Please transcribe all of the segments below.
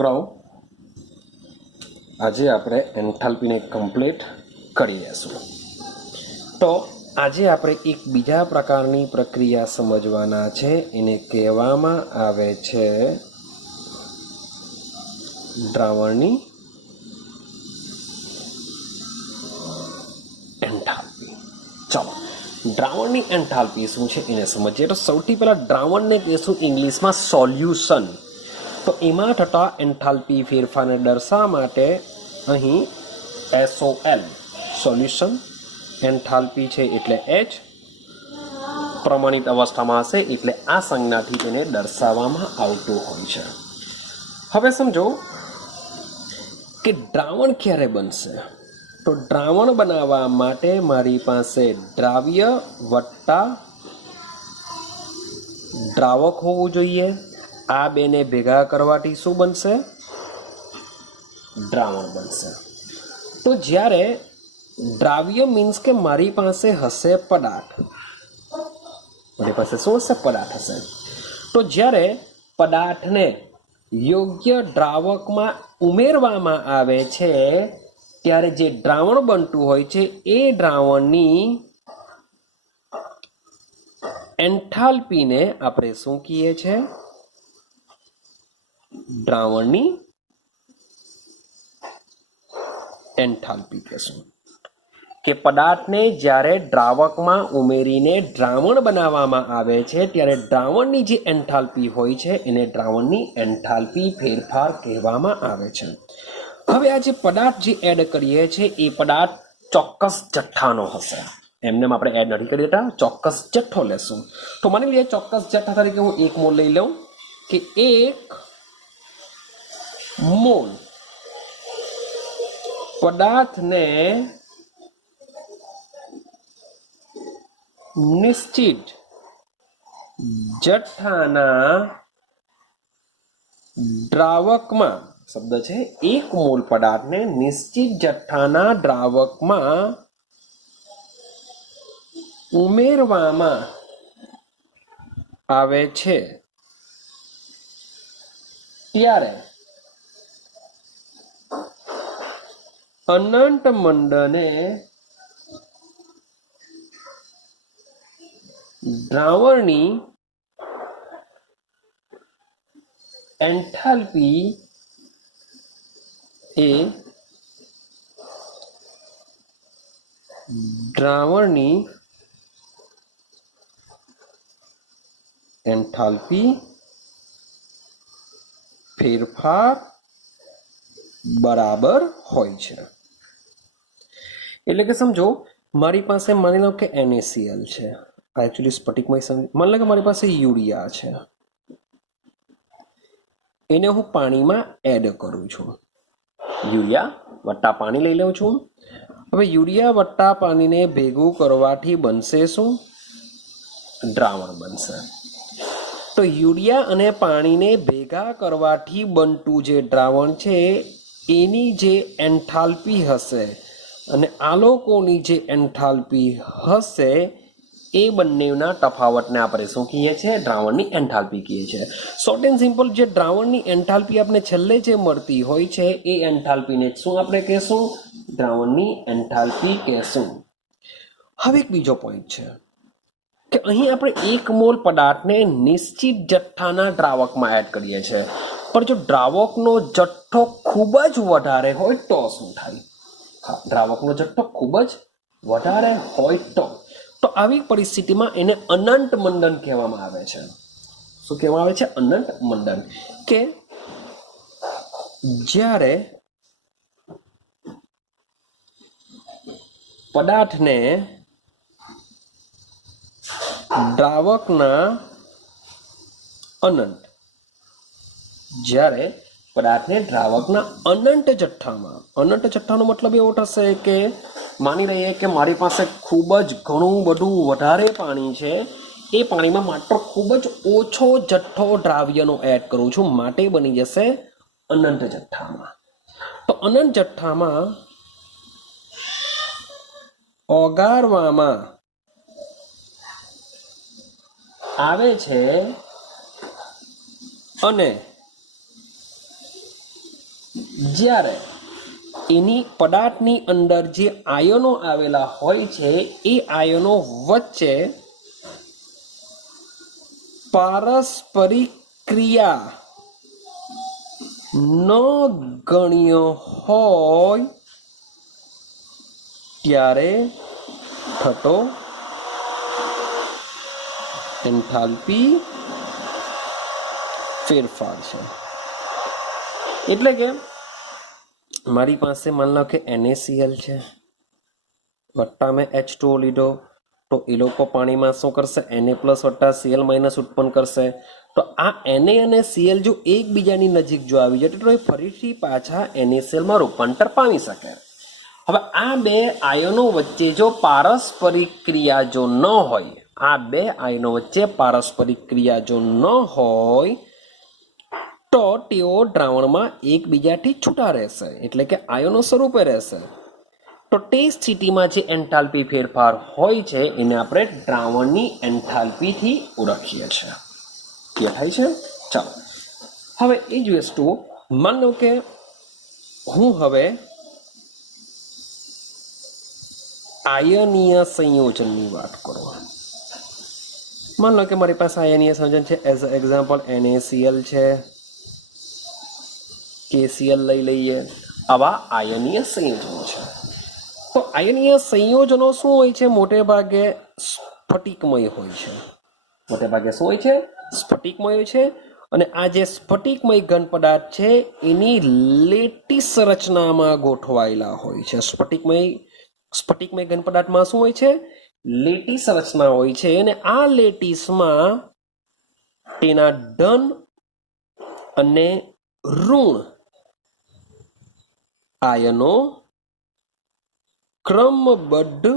છોકરાઓ, આજે આપણે એન્થાલ્પીને કમ્પ્લીટ કરી લેશું. તો આજે આપણે એક બીજા પ્રકારની પ્રક્રિયા સમજવાના છે. એને કહેવામાં આવે છે દ્રાવણની એન્થાલ્પી. ચાલો, દ્રાવણની એન્થાલ્પી શું છે એને સમજીએ. તો સૌથી પહેલા દ્રાવણને કહીશું ઇંગ્લિશમાં સોલ્યુશન. તો એમાં થતા એન્થાલ્પી ફેરફારને દર્શાવવા માટે અહીં SOL સોલ્યુશન, એન્થાલ્પી છે એટલે H, પ્રમાણિત અવસ્થામાં હશે એટલે આ સંજ્ઞાથી તેને દર્શાવવામાં આવતું હોય છે. હવે સમજો કે દ્રાવણ ક્યારે બનશે. તો દ્રાવણ બનાવવા માટે મારી પાસે દ્રાવ્ય વત્તા દ્રાવક હોવું જોઈએ. આ બેને ભેગા કરવાથી શું બનશે? દ્રાવણ બનશે. તો જ્યારે દ્રાવ્ય મીન્સ કે મારી પાસે હશે પદાર્થ, મારી પાસે શું હશે? પદાર્થ હશે. તો જ્યારે પદાર્થને યોગ્ય દ્રાવકમાં ઉમેરવામાં આવે છે ત્યારે જે દ્રાવણ બનતું હોય છે એ દ્રાવણની એન્થાલ્પીને આપણે શું કહીએ છીએ? દ્રાવણની એન્થાલ્પી કહેશું. કે પદાર્થને જ્યારે દ્રાવકમાં ઉમેરીને દ્રાવણ બનાવવામાં આવે છે ત્યારે દ્રાવણની જે એન્થાલ્પી હોય છે એને દ્રાવણની એન્થાલ્પી ફેરફાર કહેવામાં આવે છે. હવે આ જે પદાર્થ જે એડ કરીએ છીએ એ પદાર્થ ચોક્કસ જથ્થાનો હશે. એમને આપણે એડ નથી કરી દેતા, ચોક્કસ જથ્થો લેશું. તો માની લઈએ ચોક્કસ જથ્થા તરીકે હું 1 મોલ લઈ લઉં કે 1 મોલ પદાર્થને નિશ્ચિત જથ્થાના દ્રાવકમાં, શબ્દ છે 1 મોલ પદાર્થને નિશ્ચિત જથ્થાના દ્રાવકમાં ઉમેરવામાં આવે છે ત્યારે અનંત મંડને દ્રાવણની એન્થાલ્પી એ દ્રાવણની એન્થાલ્પી ફેરફાર બરાબર હોય છે. એટલે કે સમજો મારી પાસે માની લો કે NaCl છે, એકચ્યુઅલી સ્ફટિકમય. માની લો કે મારી પાસે યુરિયા છે, એને હું પાણીમાં એડ કરું છું. યુરિયા વત્તા પાણી લઈ લઉં છું. હવે યુરિયા વત્તા પાણીને ભેગું કરવાથી બનશે શું? દ્રાવણ બનશે. તો યુરિયા અને પાણીને ભેગા કરવાથી બનતું જે દ્રાવણ છે એની જે એન્થાલ્પી હશે અને આ લોકોની જે એન્થાલ્પી હશે એ બંનેના તફાવતને આપણે શું કહીએ છીએ? દ્રાવણની એન્થાલ્પી કહીએ છીએ. શોર્ટ એન્ડ સિમ્પલ જે દ્રાવણની એન્થાલ્પી આપણે છેલ્લે જે મળતી હોય છે એ એન્થાલ્પીને શું આપણે કહેશું? દ્રાવણની એન્થાલ્પી કહેશું. હવે એક બીજો પોઈન્ટ છે કે અહીં આપણે 1 મોલ પદાર્થને નિશ્ચિત જથ્થાના દ્રાવકમાં એડ કરીએ છીએ, પણ જો દ્રાવકનો જથ્થો ખૂબ જ વધારે હોય તો શું થાય? દ્રાવકનો જથ્થો ખૂબ જ વધારે હોય તો આવી પરિસ્થિતિમાં એને અનંત મંડન કહેવામાં આવે છે. શું કહેવામાં આવે છે? અનંત મંડન. કે જ્યારે પદાર્થને દ્રાવકના અનંત, જ્યારે પદાર્થને દ્રાવકના અનંત જથ્થાનો મતલબ એવો થશે કે માની લઈએ કે મારી પાસે ખૂબ જ ઘણું બધું વધારે પાણી છે, એ પાણીમાં માત્ર ખૂબ જ ઓછો જથ્થો દ્રાવ્યનો એડ કરું છું, માટે બની જશે અનંત જથ્થામાં. તો અનંત જથ્થામાં ઓગાળવામાં આવે છે અને જ્યારે એની પદાર્થની અંદર જે આયનો આવેલા હોય છે એ આયનો વચ્ચે પારસ્પરિક ક્રિયા ન ગણ્ય હોય ત્યારે થતો એન્થાલ્પી ફેરફાર છે. એટલે કે મારી પાસે માન લો કે NaCl છે, વત્તા મેં H2O લીધો, તો એ લોકો પાણીમાં શું કરશે, Na પ્લસ વત્તા Cl માઇનસ ઉત્પન્ન કરશે. તો આ Na અને Cl જો એકબીજાની નજીક જો આવી જાય તો એ ફરીથી પાછા NaCl માં રૂપાંતર પામી શકે. હવે આ બે આયનો વચ્ચે જો પારસ્પરિક ક્રિયા જો ન હોય, આ બે આયનો વચ્ચે પારસ્પરિક ક્રિયા જો ન હોય તો તેઓ દ્રાવણમાં એકબીજાથી છૂટા રહેશે, એટલે કે આયનો સ્વરૂપે રહેશે. તો તે સ્થિતિમાં જે એન્થાલ્પી ફેરફાર હોય છે એને આપણે દ્રાવણની એન્થાલ્પીથી ઓળખીએ છીએ. ક્લિયર થાય છે? ચાલો હવે એ જ વસ્તુ માન લો કે હું હવે આયનીય સંયોજનની વાત કરું. માન લો કે મારી પાસે આયનીય સંયોજન છે, એઝ એક્ઝામ્પલ NaCl છે, KCl લઈ લઈએ. આવા આયનીય સંયોજનો છે. તો આયનીય સંયોજનો શું હોય છે? મોટે ભાગે સ્ફટિકમય હોય છે. મોટે ભાગે શું હોય છે? સ્ફટિકમય હોય છે. અને આ જે સ્ફટિકમય ઘન પદાર્થ છે એની લેટીસ રચનામાં ગોઠવાયેલા હોય છે. સ્ફટિકમય ઘન પદાર્થમાં શું હોય છે? લેટીસ રચના હોય છે. અને આ લેટીસમાં તેના ધન અને ઋણ આયનો ક્રમબદ્ધ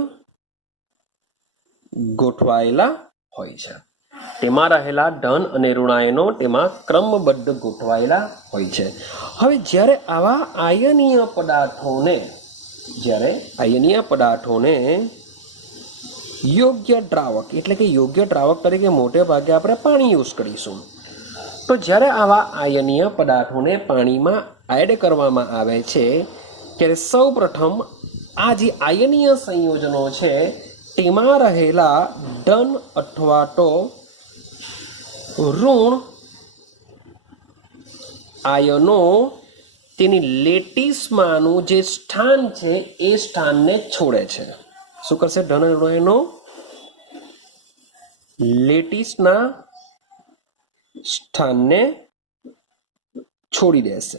ગોઠવાયેલા હોય છે. તેમાં રહેલા ધન અને ઋણ આયનો તેમાં ક્રમબદ્ધ ગોઠવાયેલા હોય છે. હવે જ્યારે આવા આયનીય પદાર્થોને યોગ્ય દ્રાવક, એટલે કે યોગ્ય દ્રાવક તરીકે મોટે ભાગે આપણે પાણી યુઝ કરીશું. તો જ્યારે આવા આયનીય પદાર્થોને પાણીમાં એડ કરવામાં આવે છે ત્યારે સૌ પ્રથમ આ જે આયનીય સંયોજનો છે તેમાં રહેલા ધન અથવા તો ઋણ આયનો તેની લેટીસમાંનું જે સ્થાન છે એ સ્થાનને છોડે છે. શું કરશે? ધન અને ઋણ આયનો લેટીસના સ્થાનને છોડી દેશે.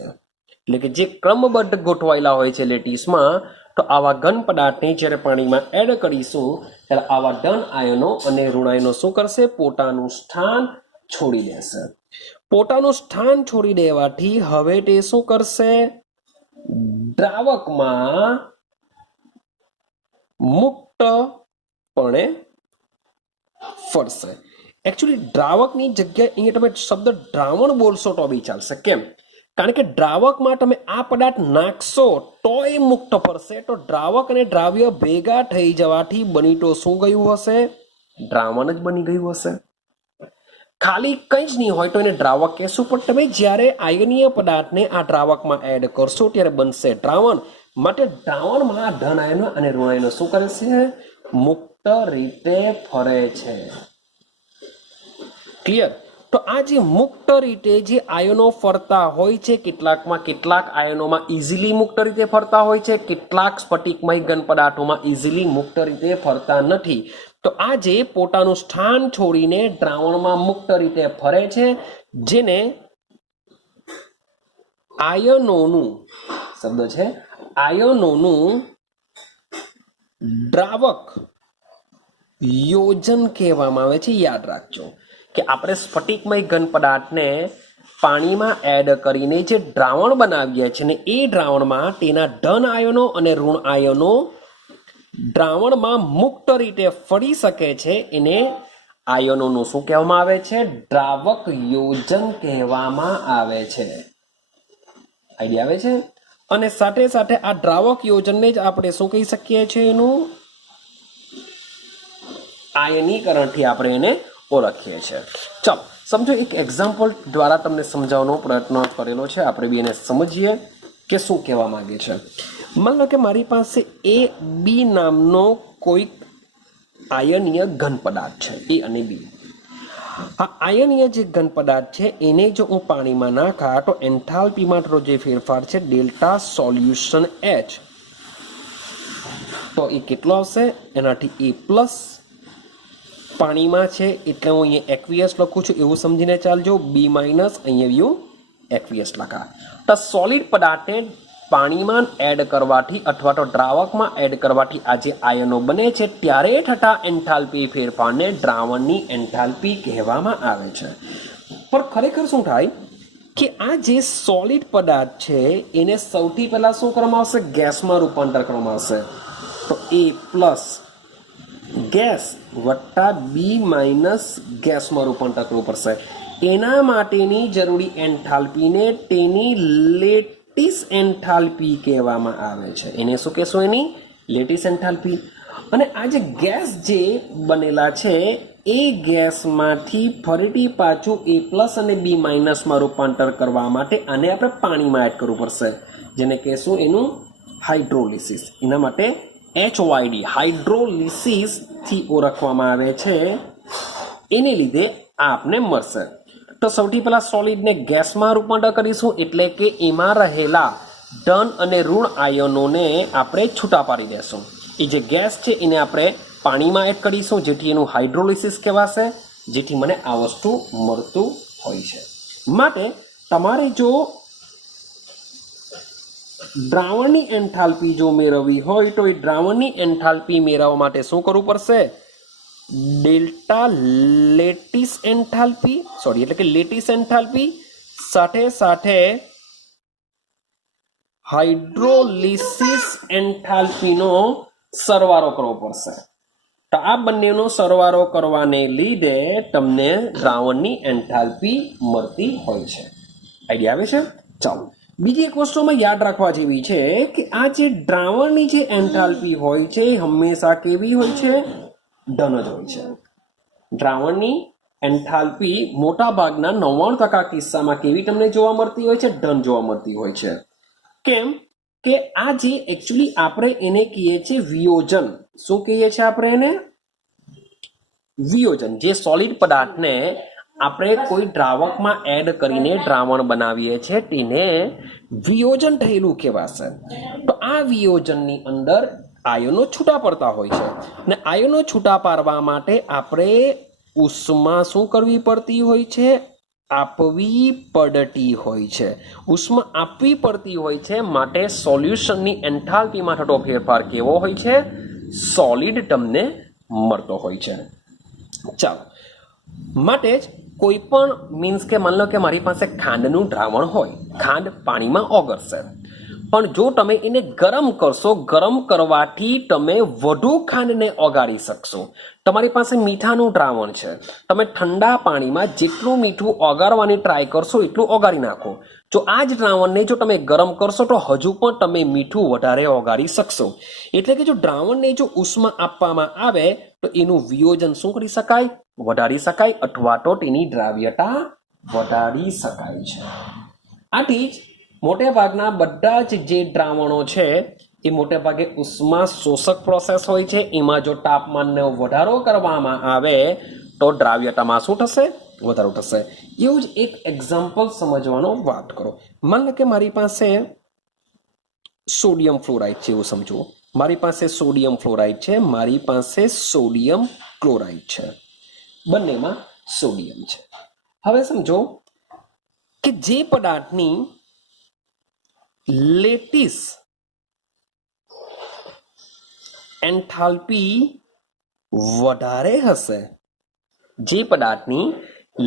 એટલે કે જે ક્રમબદ્ધ ગોઠવાયેલા હોય છે લેટીસમાં, તો આવા ઘન પદાર્થને જ્યારે પાણીમાં એડ કરીશું ત્યારે આવા ધન આયનો અને ઋણ આયનો શું કરશે? પોતાનું સ્થાન છોડી દેશે. પોતાનું સ્થાન છોડી દેવાથી હવે તે શું કરશે? દ્રાવકમાં મુક્તપણે ફરશે. એકચ્યુઅલી દ્રાવકની જગ્યાએ અહીંયા તમે શબ્દ દ્રાવણ બોલશો તો બી ચાલશે. કેમ? કારણ કે દ્રાવકમાં તમે આ પદાર્થ નાખશો તો એ મુક્ત ફરશે. તો દ્રાવક અને દ્રાવ્ય ભેગા થઈ જવાથી બની તો શું ગયું હશે? દ્રાવણ જ બની ગયું હશે. ખાલી કંઈ જ નહીં હોય તો એને દ્રાવક કહેશું, પણ તમે જ્યારે આયનીય પદાર્થને આ દ્રાવકમાં એડ કરશો ત્યારે બનશે દ્રાવણ. માટે દ્રાવણમાં ધન આયનો અને ઋણ આયનો શું કરે છે? મુક્ત રીતે ફરે છે. ક્લિયર? તો આ જે મુક્ત રીતે જે આયનો ફરતા હોય છે, કેટલાક આયનોમાં ઇઝીલી મુક્ત રીતે ફરતા હોય છે, કેટલાક સ્ફટિકમય ઘન પદાર્થોમાં ઇઝીલી મુક્ત રીતે ફરતા નથી. તો આ જે પોતાનું સ્થાન છોડીને દ્રાવણમાં મુક્ત રીતે ફરે છે, જેને આયનોનું શબ્દ છે, આયનોનું દ્રાવક યોજન કહેવામાં આવે છે. યાદ રાખજો કે આપણે સ્ફટિકમય ઘન પદાર્થને પાણીમાં એડ કરીને જે દ્રાવણ બનાવીએ છીએ ને એ દ્રાવણમાં તેના ધન આયનો અને ઋણ આયનો દ્રાવણમાં મુક્ત રીતે ફરી શકે છે. એને આયનોનું શું કહેવામાં આવે છે? દ્રાવક યોજન કહેવામાં આવે છે. આઈડિયા આવે છે? અને સાથે સાથે આ દ્રાવક યોજનને જ આપણે શું કહી શકીએ છીએ? એનું આયનીકરણથી આપણે એને ઓળખીએ છીએ. ચાલો સમજો, એક એક્ઝામ્પલ દ્વારા તમને સમજાવવાનો પ્રયત્ન કરેલો છે, આપણે બી એને સમજીએ. કે શું કહેવા માંગે છે. માન લો કે મારી પાસે એ બી નામનો કોઈક આયનીય ઘન પદાર્થ છે, એ અને બી. આ આયનીય જે ઘન પદાર્થ છે એને જો હું પાણીમાં નાખા તો એન્થાલ્પીમાં થતો જે ફેરફાર છે ડેલ્ટા સોલ્યુશન એચ, તો એ કેટલો આવશે? એનાથી એ પ્લસ પાણીમાં છે એટલે હું અહીંયા એક્વિયસ લખું છું એવું સમજીને ચાલજો. બી માઇનસ અહીંયા વ્યુ એક્વિયસ લખા. તો સોલિડ પદાર્થને પાણીમાં એડ કરવાથી અથવા તો દ્રાવકમાં એડ કરવાથી આ જે આયનો બને છે ત્યારે થતા એન્થાલ્પી ફેરફારને દ્રાવણની એન્થાલ્પી કહેવામાં આવે છે. પણ ખરેખર શું થાય કે આ જે સોલિડ પદાર્થ છે એને સૌથી પહેલા શું કરવામાં આવશે? ગેસમાં રૂપાંતર કરવામાં આવશે. તો એ પ્લસ ગેસ વત્તા બી માઇનસ ગેસમાં રૂપાંતર કરવું પડશે. એના માટેની જરૂરી એન્થાલ્પીને તેની લેટિસ એન્થાલ્પી કહેવામાં આવે છે. એને શું કહેશું? એની લેટિસ એન્થાલ્પી. અને આ જે ગેસ જે બનેલા છે એ ગેસમાંથી ફરીથી પાછું એ પ્લસ અને બી માઇનસમાં રૂપાંતર કરવા માટે આને આપણે પાણીમાં એડ કરવું પડશે, જેને કહેશું એનું હાઇડ્રોલિસિસ. એના માટે HYD હાઇડ્રોલિસિસથી ઓળખવામાં આવે છે. એને લીધે આ આપને મળશે. તો સૌથી પહેલા સોલિડને ગેસમાં રૂપાંતર કરીશું એટલે કે એમાં રહેલા ધન અને ઋણ આયનોને આપણે છૂટા પાડી દેશું. એ જે ગેસ છે એને આપણે પાણીમાં એડ કરીશું જેથી એનું હાઇડ્રોલિસિસ કહેવાશે, જેથી મને આ વસ્તુ મળતું હોય છે. માટે તમારે જો દ્રાવણની એન્થાલ્પી જો મેળવવી હોય તો એ દ્રાવણની એન્થાલ્પી મેળવવા માટે શું કરવું પડશે? ડેલ્ટા લેટિસ એન્થાલ્પી એટલે કે લેટિસ એન્થાલ્પી સાથે સાથે હાઇડ્રોલિસિસ એન્થાલ્પીનો સરવાળો કરવો પડશે. તો આ બંનેનો સરવાળો કરવાને લીધે તમને દ્રાવણની એન્થાલ્પી મળતી હોય છે. આઈડિયા આવે છે? ચાલો, બીજી એક વસ્તુમાં યાદ રાખવા જેવી છે કે આ જે દ્રાવણની જે એન્થાલ્પી હોય છે હંમેશા કેવી હોય છે? ધન જ હોય છે. દ્રાવણની એન્થાલ્પી મોટા ભાગના 99% કિસ્સામાં કેવી તમને જોવા મળતી હોય છે? ધન જોવા મળતી હોય છે. કેમ કે આ જે એકચ્યુઅલી આપણે એને કહીએ છીએ વિયોજન. શું કહીએ છીએ આપણે એને? વિયોજન. જે સોલિડ પદાર્થને આપણે કોઈ દ્રાવકમાં એડ કરીને દ્રાવણ બનાવીએ છીએ તેને વિયોજન થયેલું કહેવાશે. તો આ વિયોજનની અંદર આયનો છૂટા પડતા હોય છે અને આયનો છૂટા પાડવા માટે આપણે ઉષ્મા શું કરવી પડતી હોય છે? આપવી પડતી હોય છે. ઉષ્મા આપવી પડતી હોય છે. માટે સોલ્યુશનની એન્થાલ્પીમાં થતો ફેરફાર કેવો હોય છે? સોલિડ તમને મળતો હોય છે. ચાલો, માટે જ કોઈ પણ મીન્સ કે માની લો કે મારી પાસે ખાંડનું દ્રાવણ હોય, ખાંડ પાણીમાં ઓગળશે, પણ જો તમે એને ગરમ કરશો, ગરમ કરવાથી તમે વધુ ખાંડને ઓગાળી શકશો. તમારી પાસે મીઠાનું દ્રાવણ છે, તમે ઠંડા પાણીમાં જેટલું મીઠું ઓગાળવાની ટ્રાય કરશો એટલું ઓગાળી નાખો. જો આ જ દ્રાવણને જો તમે ગરમ કરશો તો હજુ પણ તમે મીઠું વધારે ઓગાળી શકશો. એટલે કે જો દ્રાવણને જો ઉષ્મા આપવામાં આવે તો એનું વિયોજન શું કરી શકાય? વધારી શકાય અથવા તો તેની દ્રાવ્યતા વધારી શકાય છે. આથી જ મોટે ભાગના બધા જ જે દ્રાવણો છે એ મોટે ભાગે ઉષ્મા શોષક પ્રોસેસ હોય છે. એમાં જો તાપમાનનો વધારો કરવામાં આવે તો દ્રાવ્યતામાં શું થશે? વધારો થશે. એવું જ એક એક્ઝામ્પલ સમજવાનો વાત કરો. માન લો કે મારી પાસે સોડિયમ ફ્લોરાઇડ છે, એવું સમજો. મારી પાસે સોડિયમ ફ્લોરાઇડ છે, મારી પાસે સોડિયમ ક્લોરાઇડ છે, બંનેમાં સોડિયમ છે. હવે સમજો કે જે પદાર્થની લેટિસ એન્થાલ્પી વધારે હશે, જે પદાર્થની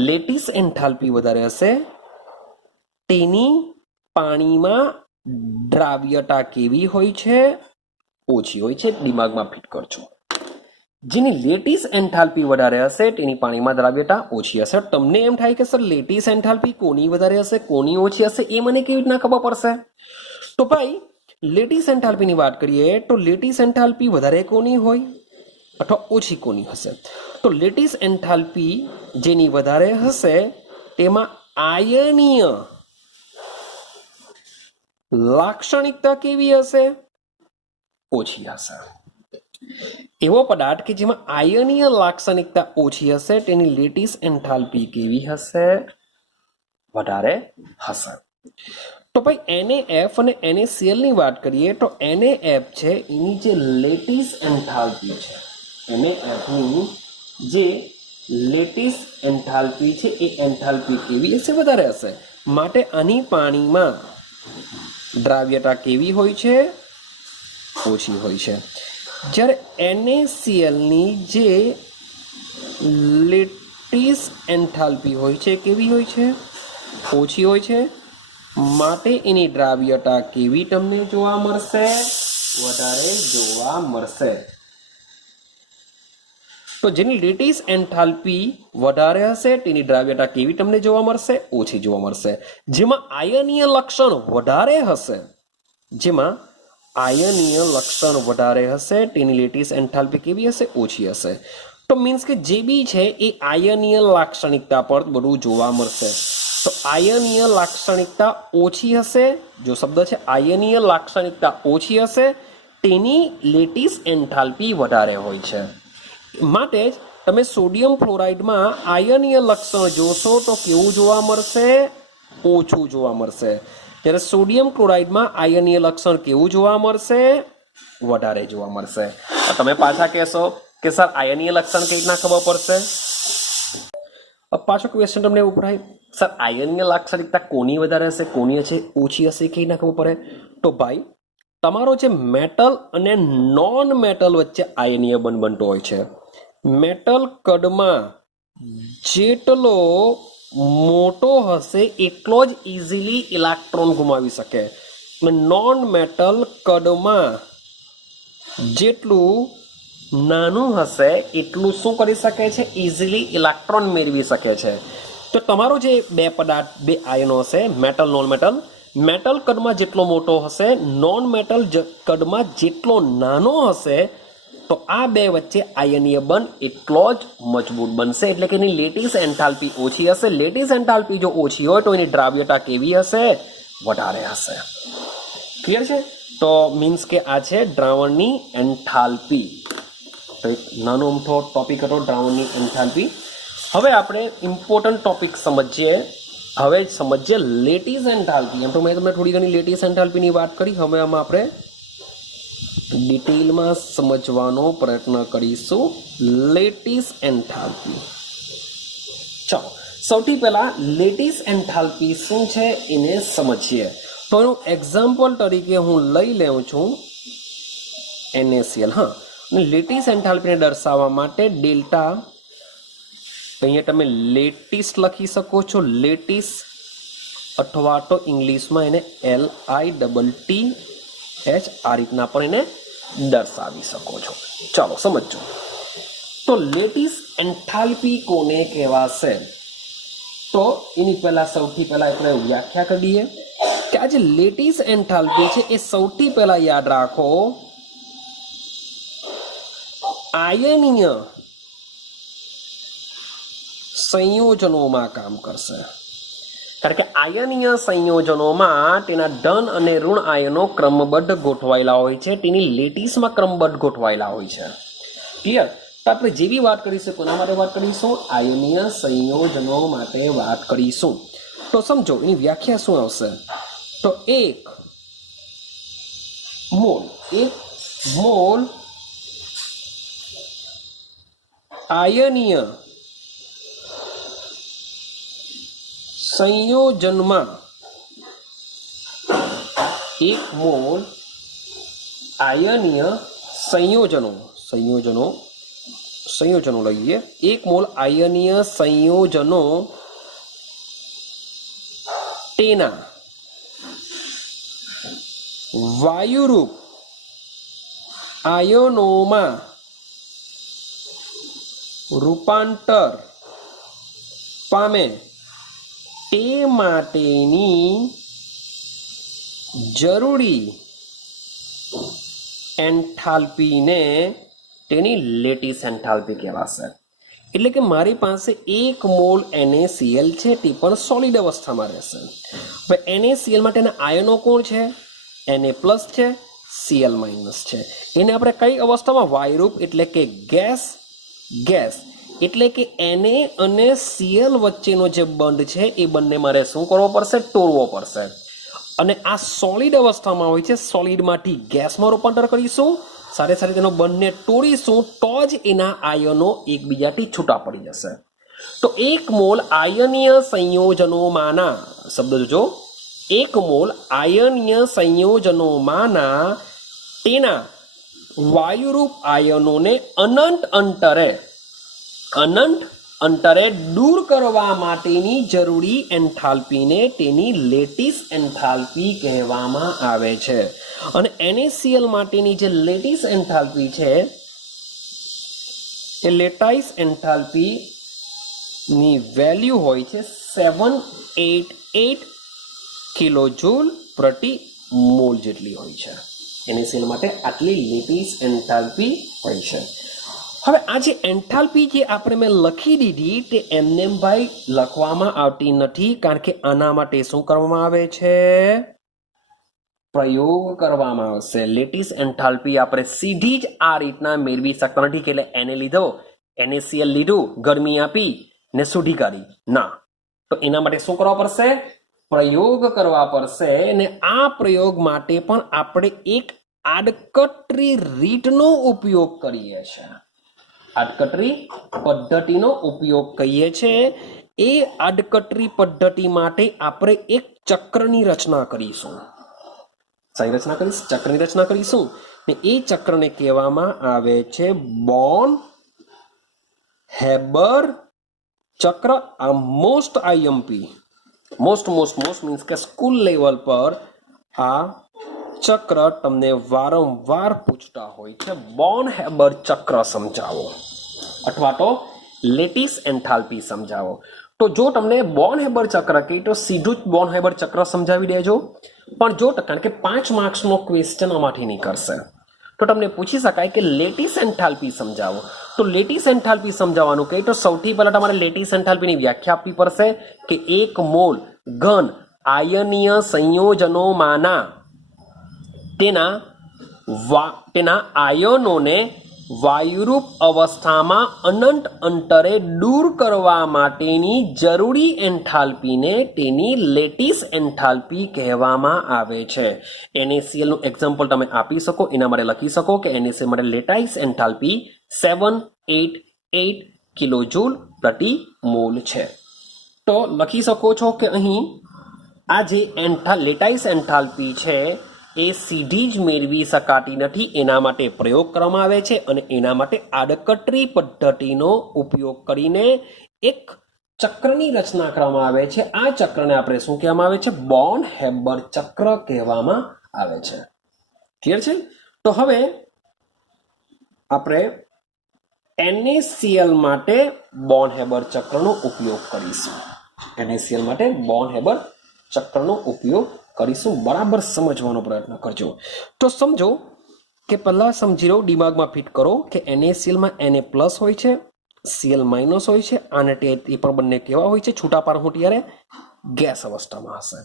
લેટિસ એન્થાલ્પી વધારે હશે તેની પાણીમાં દ્રાવ્યતા કેવી હોય છે? ઓછી હોય છે. દિમાગમાં ફિટ કરજો. જેની લેટિસ એન્થાલ્પી વધારે હશે તેની પાણીમાં દ્રાવ્યતા ઓછી હશે. તમને એમ થાય કે સર લેટિસ એન્થાલ્પી કોની વધારે હશે, કોની ઓછી હશે, એ મને કેવી રીતના ખબર પડશે? તો ભાઈ લેટિસ એન્થાલ્પીની વાત કરીએ તો લેટિસ એન્થાલ્પી વધારે કોની હોય અથવા ઓછી કોની હશે? તો લેટિસ એન્થાલ્પી જેની વધારે હશે તેમાં આયનીય લાક્ષણિકતા કેવી હશે? ઓછી હશે. એવો પદાર્થ કે જેમાં આયનીય લાક્ષણિકતા ઓછી હશે તેની લેટિસ એન્થાલ્પી કેવી હશે? વધારે હશે. તો ભાઈ NaF અને NaCl ની વાત કરીએ તો NaF છે એની જે લેટિસ એન્થાલ્પી છે, NaF ની જે લેટિસ એન્થાલ્પી છે એ એન્થાલ્પી કેવી હશે? વધારે હશે. માટે આની પાણીમાં દ્રાવ્યતા કેવી હોય છે? ઓછી હોય છે. જ્યારે NaCl ની જે લેટિસ એન્થાલ્પી હોય છે કેવી હોય છે? ઓછી હોય છે. માટે એની દ્રાવ્યતા કેવી તમને જોવા મળશે? વધારે જોવા મળશે. તો જેની લેટિસ એન્થાલ્પી વધારે હશે તેની દ્રાવ્યતા કેવી તમને જોવા મળશે? ઓછી જોવા મળશે. જેમાં આયનીય લક્ષણ વધારે હશે, જેમાં આયનીય લક્ષણ વધારે હશે તેની લેટિસ એન્થાલ્પી કેવી હશે? ઓછી હશે. તો મીન્સ કે જે બી છે એ આયનીય લાક્ષણિકતા પર બધું જોવા મળશે. તો આયનીય લાક્ષણિકતા ઓછી હશે, જો શબ્દ છે આયનીય લાક્ષણિકતા ઓછી હશે તેની લેટિસ એન્થાલ્પી વધારે હોય છે. માટે જ તમે સોડિયમ ફ્લોરાઇડમાં આયનીય લક્ષણ જોશો તો કેવું જોવા મળશે? ઓછું જોવા મળશે. જ્યારે સોડિયમ ક્લોરાઇડમાં આયનીય લક્ષણ કેવું જોવા મળશે? વધારે જોવા મળશે. તમે પાછા કહેશો કે સર આયનીય લક્ષણ કેવી રીતના ખબર પડશે? પાછો ક્વેશ્ચન તમને એવું પૂછાય, સર આયનીય લાક્ષણિકતા કોની વધારે હશે, કોની હશે ઓછી હશે કેવી રીતના ખબર પડે? તો ભાઈ તમારો જે મેટલ અને નોન મેટલ વચ્ચે આયનીય બંધ બનતો હોય છે, મેટલ કદમાં જેટલો મોટો હશે એટલો જ ઇઝીલી ઇલેક્ટ્રોન ગુમાવી શકે. નોન મેટલ કદમાં જેટલું નાનું હશે એટલું શું કરી શકે છે? ઇઝીલી ઇલેક્ટ્રોન મેળવી શકે છે. તો તમારો જે બે પદાર્થ, બે આયનો હશે, મેટલ નોન મેટલ, મેટલ કદમાં જેટલો મોટો હશે, નોન મેટલ કદમાં જેટલો નાનો હશે, તો આ બે વચ્ચે આયનીય બંધ એટલો જ મજબૂત બનશે. એટલે કે એની લેટિસ એન્થાલ્પી ઓછી હશે. લેટિસ એન્થાલ્પી જો ઓછી હોય તો એની દ્રાવ્યતા કેવી હશે? વધારે હશે. ક્લિયર છે? તો મીન્સ કે આ છે દ્રાવણની એન્થાલ્પી. તો એક નાનો અમથો ટોપિક હતો દ્રાવણની એન્થાલ્પી. હવે આપણે ઇમ્પોર્ટન્ટ ટોપિક સમજીએ. હવે સમજીએ લેટિસ એન્થાલ્પી. એમ તો મેં તમને થોડી ઘણી લેટિસ એન્થાલ્પીની વાત કરી. હવે આમાં આપણે ડિટેલમાં સમજવાનો પ્રયત્ન કરીશું લેટિસ એન્થાલ્પી. ચાલો સૌથી પહેલા લેટિસ એન્થાલ્પી શું છે એને સમજીએ. તો એનું એક્ઝામ્પલ તરીકે હું લઈ લઉં છું NaCl. હા, અને લેટિસ એન્થાલ્પીને દર્શાવવા માટે ડેલ્ટા, અહીંયા તમે લેટિસ લખી શકો છો, લેટિસ, અથવા તો ઇંગ્લિશમાં એને LITTH આ રીતના પણ એને દર્શાવી શકો છો. ચાલો સમજો. તો લેટિસ એન્થાલ્પી કોને કહેવાશે? તો એની પહેલા સૌથી પહેલા આપણે વ્યાખ્યા કરીએ કે આ જે લેટિસ એન્થાલ્પી છે એ સૌથી પહેલા યાદ રાખો આયનીય સંયોજનોમાં કામ કરશે. કારણ કે આયનીય સંયોજનોમાં તેના ધન અને ઋણ આયનો ક્રમબદ્ધ ગોઠવાયેલા હોય છે, તેની લેટિસમાં ક્રમબદ્ધ ગોઠવાયેલા હોય છે. ક્લિયર? તો આપણે જે બી વાત કરીશું કોના માટે વાત કરીશું? આયનીય સંયોજનો માટે વાત કરીશું. તો સમજો એની વ્યાખ્યા શું આવશે? તો એક મોલ આયનીય સંયોજનમાં, 1 મોલ આયનીય સંયોજનો લઈએ. 1 મોલ આયનીય સંયોજનો તેના વાયુરૂપ આયનોમાં રૂપાંતર પામે તે માટેની જરૂરી એન્થાલ્પીને તેની લેટિસ એન્થાલ્પી કહેવાશે. એટલે કે મારી પાસે 1 મોલ NaCl છે તે પણ સોલિડ અવસ્થામાં રહેશે. હવે NaCl માટેના આયનો કોણ છે? Na+ છે, Cl- છે. એને આપણે કઈ અવસ્થામાં? વાયુરૂપ એટલે કે ગેસ. એટલે કે Na અને Cl વચ્ચેનો જે બંધ છે એ બંને મારે શું કરવો પડશે? તોડવો પડશે. અને આ સોલિડ અવસ્થામાં હોય છે, સોલિડમાંથી ગેસમાં રૂપાંતર કરીશું, સાથે સાથે તેનો બંને તોડીશું તો જ એના આયનો એકબીજાથી છૂટા પડી જશે. તો 1 મોલ આયનીય સંયોજનોમાંના, શબ્દ જોજો, 1 મોલ આયનીય સંયોજનોમાંના તેના વાયુરૂપ આયનોને અનંત અંતરે દૂર કરવા માટેની જરૂરી એન્થાલ્પીને તેની લેટિસ એન્થાલ્પી કહેવામાં આવે છે. અને NaCl માટેની જે લેટિસ એન્થાલ્પી છે એ લેટાઇસ એન્થાલ્પી ની વેલ્યુ હોય છે 788 કિલોજૂલ પ્રતિ મોલ જેટલી હોય છે. NaCl માટે આટલી લેટિસ એન્થાલ્પી હોય છે. હવે આ જે એન્થાલ્પી જે આપણે મેં લખી દીધી તે એમને ભાઈ લખવામાં આવતી નથી, કારણ કે આના માટે શું કરવામાં આવે છે? પ્રયોગ કરવામાં આવશે. લેટિસ એન્થાલ્પી આપણે સીધી જ આ રીતના મેળવી શકતા નથી કે એટલે એને લીધો, NaCl લીધું, ગરમી આપી ને શોધી કાઢી, ના. તો એના માટે શું કરવા પડશે? પ્રયોગ કરવા પડશે. ને આ પ્રયોગ માટે પણ આપણે એક આડકતરી રીતનો ઉપયોગ કરીએ છીએ. આડકતરી પદ્ધતિનો ઉપયોગ કહીએ છીએ. એ આડકતરી પદ્ધતિ માટે આપણે એક ચક્રની રચના કરીશું. ચક્રની રચના કરીશું ને એ ચક્રને કહેવામાં આવે છે બોર્ન હેબર ચક્ર. આ મોસ્ટ મીન્સ કે સ્કૂલ લેવલ પર આ ચક્ર તમને વારંવાર પૂછતા હોય છે. બોર્ન હેબર ચક્ર સમજાવો અથવા તો લેટિસ એન્થાલ્પી સમજાવો. તો જો તમને બોર્ન હેબર ચક્ર કહે તો સીધું જ બોર્ન હેબર ચક્ર સમજાવી દેજો. પણ જો, કારણ કે 5 માર્ક્સનો ક્વેશ્ચન આમાંથી નીકળશે, તો તમને પૂછી શકાય કે લેટિસ એન્થાલ્પી સમજાવો. તો લેટિસ એન્થાલ્પી સમજાવવાનું કહે તો સૌથી પહેલા તમારે લેટિસ એન્થાલ્પીની વ્યાખ્યા આપવી પડશે કે 1 મોલ ઘન આયનીય સંયોજનોમાંના તેના આયનોને વાયુરૂપ અવસ્થામાં અનંત અંતરે દૂર કરવા માટેની જરૂરી એન્થાલ્પીને તેની લેટિસ એન્થાલ્પી કહેવામાં આવે છે. NaCl નું એક્ઝામ્પલ તમે આપી શકો, એના માટે લખી શકો કે NaCl માટે લેટાઇસ એન્થાલ્પી 788 કિલોજૂલ પ્રતિ મોલ છે. તો લખી શકો છો કે અહીં આ જે લેટાઇસ એન્થાલ્પી છે એ સીધી જ મેળવી શકાતી નથી. એના માટે પ્રયોગ કરવામાં આવે છે અને એના માટે આડકતરી પદ્ધતિનો ઉપયોગ કરીને એક ચક્રની રચના કરવામાં આવે છે. આ ચક્રને આપણે શું કહેવામાં આવે છે? બોર્ન હેબર ચક્ર કહેવામાં આવે છે. ક્લિયર છે? તો હવે આપણે NaCl માટે બોર્ન હેબર ચક્રનો ઉપયોગ કરીશું. NaCl માટે બોર્ન હેબર ચક્રનો ઉપયોગ કરીશું. બરાબર સમજવાનો પ્રયત્ન કરજો. તો સમજો કે પહેલા સમજી લો, દિમાગમાં ફિટ કરો કે NaCl માં Na+ હોય છે, Cl- હોય છે, અને તે પણ બંને કેવા હોય છે? છૂટા પાડું ત્યારે ગેસ અવસ્થામાં હશે.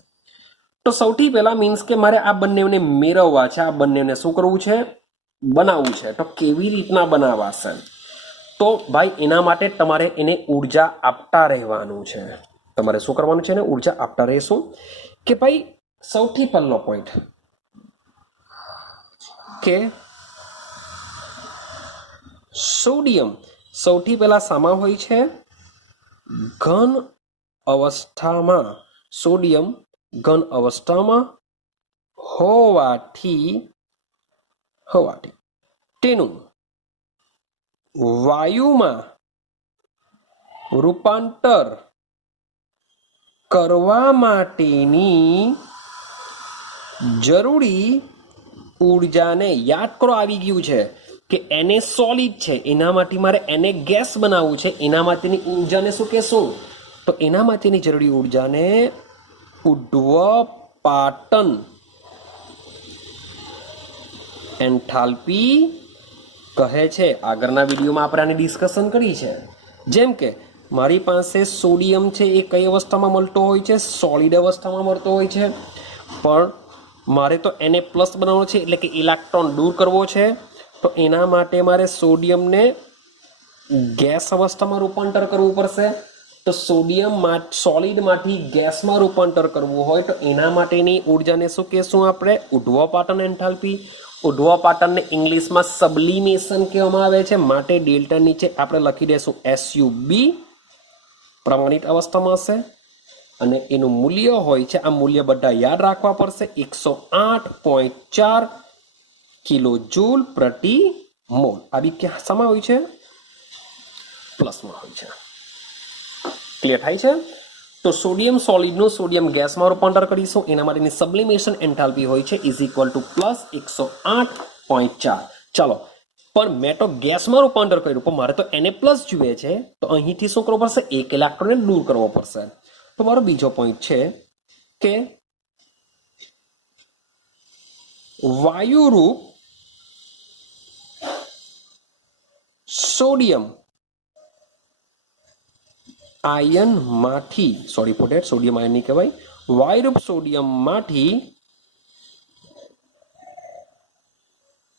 તો સૌથી પહેલા મીન્સ કે મારે આ બંનેને મેળવવા છે, આ બંનેને શું કરવું છે? બનાવવું છે. તો કેવી રીતના બનાવાશે? તો ભાઈ એના માટે તમારે એને ઉર્જા આપતા રહેવાનું છે. તમારે શું કરવાનું છે? એને ઉર્જા આપતા રહેશું. કે ભાઈ સૌથી પહેલો પોઈન્ટ કે સોડિયમ સૌથી પહેલા સામા હોય છે? ઘન અવસ્થામાં. સોડિયમ ઘન અવસ્થામાં હોવાથી તેનું વાયુમાં રૂપાંતર કરવા માટેની જરૂરી ઉર્જાને, યાદ કરો, આવી ગયું છે કે Na સોલિડ છે, એના માટે મારે Na ગેસ બનાવવું છે, એના માટેની ઉર્જાને શું કહેશું? તો એના માટેની જરૂરી ઉર્જાને ઉર્ધ્વપાતન એન્થાલ્પી કહે છે. આગળના વિડીયોમાં આપણે આની ડિસ્કશન કરી છે. જેમ કે મારી પાસે સોડિયમ છે એ કઈ અવસ્થામાં મળતો હોય છે? સોલિડ અવસ્થામાં મળતો હોય છે, પણ મારે તો એને પ્લસ બનાવવાનો છે, એટલે કે ઇલેક્ટ્રોન દૂર કરવો છે. તો એના માટે મારે સોડિયમને ગેસ અવસ્થામાં રૂપાંતર કરવું પડશે. તો સોડિયમ સોલિડમાંથી ગેસમાં રૂપાંતર કરવું હોય તો એના માટેની ઉર્જાને શું કહેશું આપણે? ઉર્ધ્વપાટન એન્થાલ્પી. ઉર્ધ્વપાટનને ઇંગ્લિશમાં સબ્લિમેશન કહેવામાં આવે છે. માટે ડેલ્ટા નીચે આપણે લખી દઈશું SUB, પ્રમાણિત અવસ્થામાં હશે. અને એનું મૂલ્ય હોય છે, આ મૂલ્ય બધા યાદ રાખવા પડશે, 108.4 કિલો જૂલ પ્રતિ મોલ. આ બી ક્યાં શામાં હોય છે? પ્લસમાં હોય છે. ક્લિયર થાય છે? તો સોડિયમ સોલિડનું સોડિયમ ગેસમાં રૂપાંતર કરીશું, એના માટેની સબ્લિમેશન એન્થાલ્પી હોય છે = +108.4. ચાલો, પણ મેં તો ગેસમાં રૂપાંતર કર્યું, પણ મારે તો એને પ્લસ જોઈએ છે. તો અહીંથી શું કરવું પડશે? એક ઇલેક્ટ્રોનને દૂર કરવો પડશે. તો મારો બીજો પોઈન્ટ છે કે વાયુરૂપ સોડિયમ આયન માંથી, sorry for that, sodium ion નહીં કહેવાય, વાયુરૂપ સોડિયમ માંથી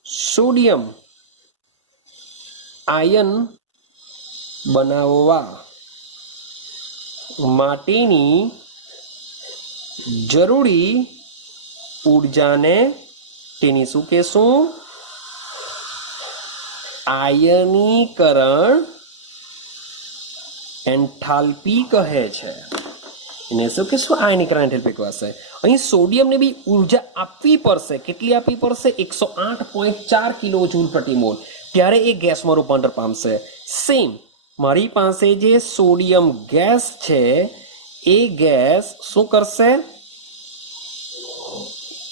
સોડિયમ આયન બનાવવા માટેની જરૂરી ઉર્જાને તેની શું કહેશું? આયનીકરણ એન્થાલ્પી કહે છે. એને શું કહેશું? આયનીકરણ એન્થાલ્પી કહેવાશે. અહીં સોડિયમને બી ઉર્જા આપવી પડશે. કેટલી આપવી પડશે? 108.4 કિલો જૂલ પ્રતિ મોલ. ત્યારે એ ગેસમાં રૂપાંતર પામશે. સેમ મારી પાસે જે સોડિયમ ગેસ છે એ ગેસ શું કરશે?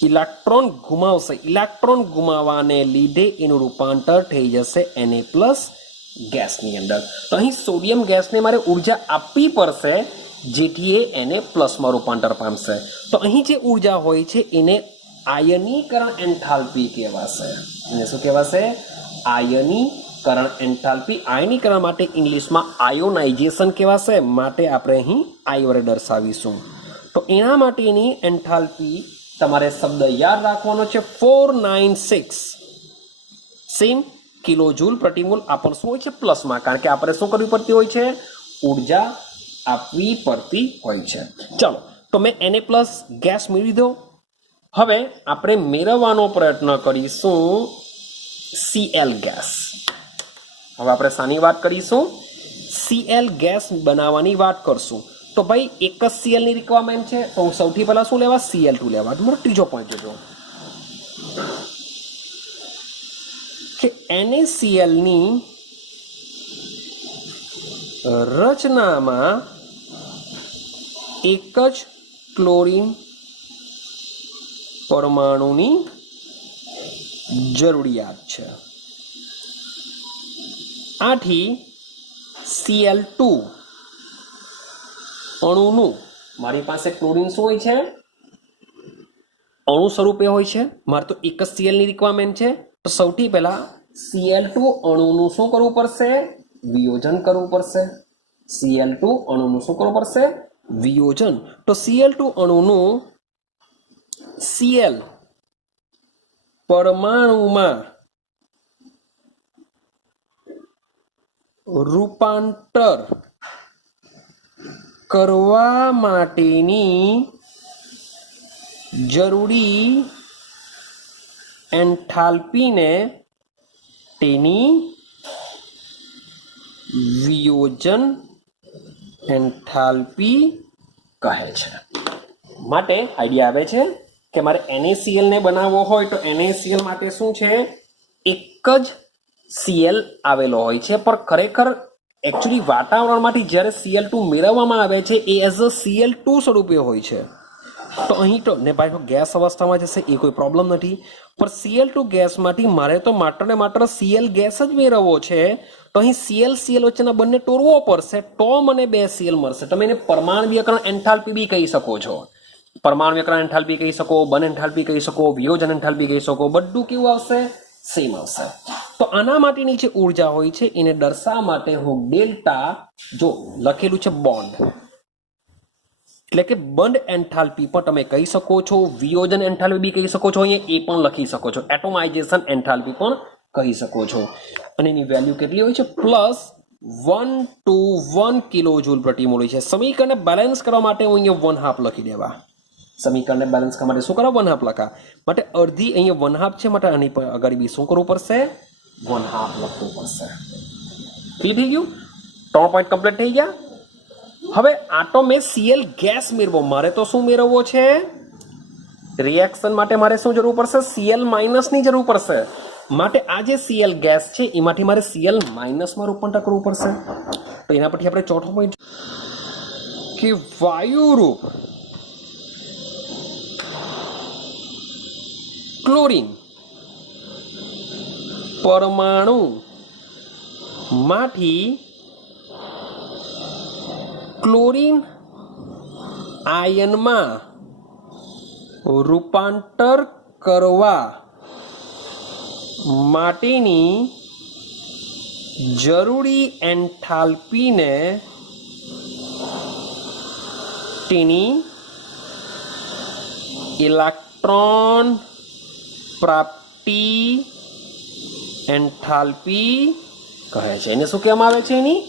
ઇલેક્ટ્રોન ગુમાવશે. ઇલેક્ટ્રોન ગુમાવવાને લીધે એનું રૂપાંતર થઈ જશે Na+ ગેસની અંદર. તો અહીં સોડિયમ ગેસને મારે ઉર્જા આપવી પડશે, જેથી એ Na+ રૂપાંતર પામશે. તો અહીં જે ઉર્જા હોય છે એને આયનીકરણ એન્થાલ્પી કહેવાશે. એને શું કહેવાશે? આયનીકરણ એન્થાલ્પી. આયનીકરણ માટે ઇંગ્લિશમાં આયોનાઇઝેશન કહેવાશે. માટે આપણે અહીં આઈ વડે દર્શાવીશું. તો એના માટેની એન્થાલ્પી તમારે શબ્દ યાદ રાખવાનો છે, 496 સેમ કિલો જૂલ પ્રતિ મોલ. આપણને શું હોય છે? પ્લસમાં, કારણ કે આપણે શું કરવી પડતી હોય છે? ઉર્જા આપવી પડતી હોય છે. ચાલો, તો મેં Na+ ગેસ મેળવી દીધો. હવે આપણે મેળવવાનો પ્રયત્ન કરીશું Cl ગેસ. હવે આપણે શાની વાત કરીશું? Cl ગેસ બનાવવાની વાત કરશું. તો ભાઈ એક જ Cl ની રિક્વાયરમેન્ટ છે, તો હું સૌથી પહેલા શું લેવા? Cl2 લેવા. મારો ત્રીજો પોઈન્ટ જોજો કે NaCl ની રચનામાં એક જ ક્લોરીન પરમાણુની જરૂરિયાત છે. આથી Cl2 અણુનું, મારી પાસે ક્લોરીન શું હોય છે? અણુ સ્વરૂપે હોય છે. મારે તો એક જ Cl ની રિક્વાયરમેન્ટ છે. તો સૌથી પહેલા Cl2 અણુનું શું કરવું પડશે? વિયોજન કરવું પડશે. Cl2 અણુનું શું કરવું પડશે? વિયોજન. તો Cl2 અણુનું Cl પરમાણુમાં રૂપાંતર કરવા માટેની જરૂરી એન્થાલ્પીને તેની વિયોજન એન્થાલ્પી કહે છે. માટે આઈડિયા આવે છે કે મારે NaCl ને બનાવવો હોય તો NaCl માટે શું છે? એક જ Cl આવેલો હોય છે, પણ ખરેખર એકચ્યુઅલી વાતાવરણમાંથી જ્યારે Cl2 મેળવવામાં આવે છે એ એઝ અ Cl2 સ્વરૂપે હોય છે. તો અહીં તો ને ભાઈ ગેસ અવસ્થામાં જશે એ કોઈ પ્રોબ્લેમ નથી, પણ Cl2 ગેસમાંથી મારે તો માત્ર ને માત્ર Cl ગેસ જ મેળવવો છે. તો અહીં Cl વચ્ચેના બંને તોડવો પડશે, તો મને 2 Cl મળશે. તમે એને પરમાણ્વીયકરણ એન્થાલ્પી બી કહી શકો છો. પરમાણ્વીયકરણ એન્થાલ્પી કહી શકો, બન એન્થાલ્પી કહી શકો, વિયોજન એન્થાલ્પી કહી શકો. બધું કેવું આવશે? સેમ આવશે. તો આના માટેની જે ઉર્જા હોય છે એને દર્શાવવા માટે હું ડેલ્ટા, જો લખેલું છે બોન્ડ, એટલે કે બંધ એન્થાલ્પી પણ તમે કહી શકો છો, વિયોજન એન્થાલ્પી બી કહી શકો છો, અહીંયા એ પણ લખી શકો છો, એટોમાઇઝેશન એન્થાલ્પી પણ કહી શકો છો. અને એની વેલ્યુ કેટલી હોય છે? +121 કિલો જૂલ પ્રતિ મોલ છે. સમીકરણને બેલેન્સ કરવા માટે હું અહીંયા 1/2 લખી દેવા. સમીકરણને બેલેન્સ કરવા માટે શું કરવા? 1/2 લખા. માટે અડધી અહીંયા 1/2 છે, માટે આની પર આગળ બી શું કરવું પડશે? 1/2 લખવું પડશે. ક્લિયર થઈ ગયું? 3 પોઈન્ટ કમ્પ્લીટ થઈ ગયા. હવે આ તો મેં Cl ગેસ મેળવો, મારે તો શું મેળવવો છે? રિએક્શન માટે મારે શું જરૂર પડશે? Cl માઇનસની જરૂર પડશે. માટે આ જે Cl ગેસ છે એમાંથી મારે Cl માઇનસમાં રૂપાંતર કરવું પડશે. તો એના પરથી આપણે ચોથો પોઈન્ટ કે વાયુરૂપ ક્લોરીન પરમાણુ માંથી ક્લોરીન આયનમાં રૂપાંતર કરવા માટેની જરૂરી એન્થાલ્પીને તેની ઇલેક્ટ્રોન પ્રાપ્તિ એન્થાલ્પી કહે છે. એને શું કહેવામાં આવે છે? એની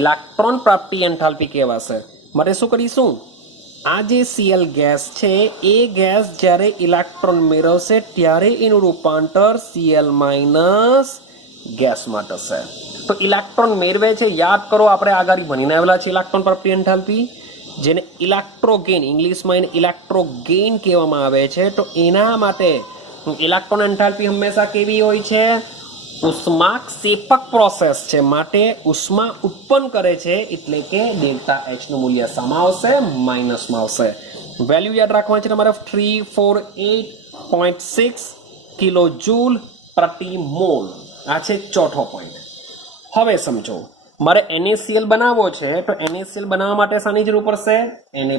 ઇલેક્ટ્રોન પ્રાપ્તિ એન્થાલ્પી કહેવાશે. માટે શું કરીશું? આ જે Cl ગેસ છે એ ગેસ જ્યારે ઇલેક્ટ્રોન મેળવશે ત્યારે એનું રૂપાંતર Cl માઇનસ ગેસમાં થશે. તો ઇલેક્ટ્રોન મેળવે છે, યાદ કરો આપણે આગળ ભણીને આવેલા છે ઇલેક્ટ્રોન પ્રાપ્તિ એન્થાલ્પી, જેને ઇલેક્ટ્રોગેન, ઇંગ્લિશમાં એને ઇલેક્ટ્રોગેન કહેવામાં આવે છે. તો એના માટે ઇલેક્ટ્રોન એન્થાલ્પી હંમેશા કેવી હોય છે? ઉષ્માક્ષેપક પ્રોસેસ છે, માટે ઉષ્મા ઉત્પન્ન કરે છે, એટલે કે ડેલ્ટા H નું મૂલ્ય શામાં આવશે? માઇનસમાં આવશે. વેલ્યુ યાદ રાખવાની છે તમારે 348.6 કિલો જૂલ પ્રતિ મોલ. આ છે ચોથો પોઈન્ટ. હવે સમજો, મારે NaCl બનાવવો છે, તો NaCl બનાવવા માટે શાની જરૂર પડશે? Na+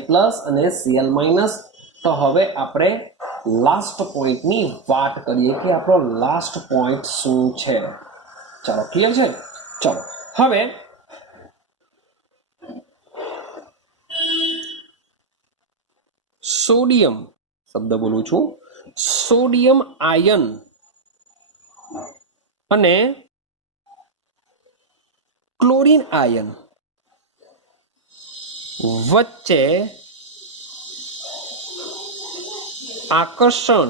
અને Cl-. તો હવે આપણે લાસ્ટ પોઈન્ટની વાત કરીએ કે આપણો લાસ્ટ પોઈન્ટ શું છે. ચાલો, ક્લિયર છે? ચાલો હવે સોડિયમ શબ્દ બોલું છું, સોડિયમ આયન અને ક્લોરીન આયન વચ્ચે આકર્ષણ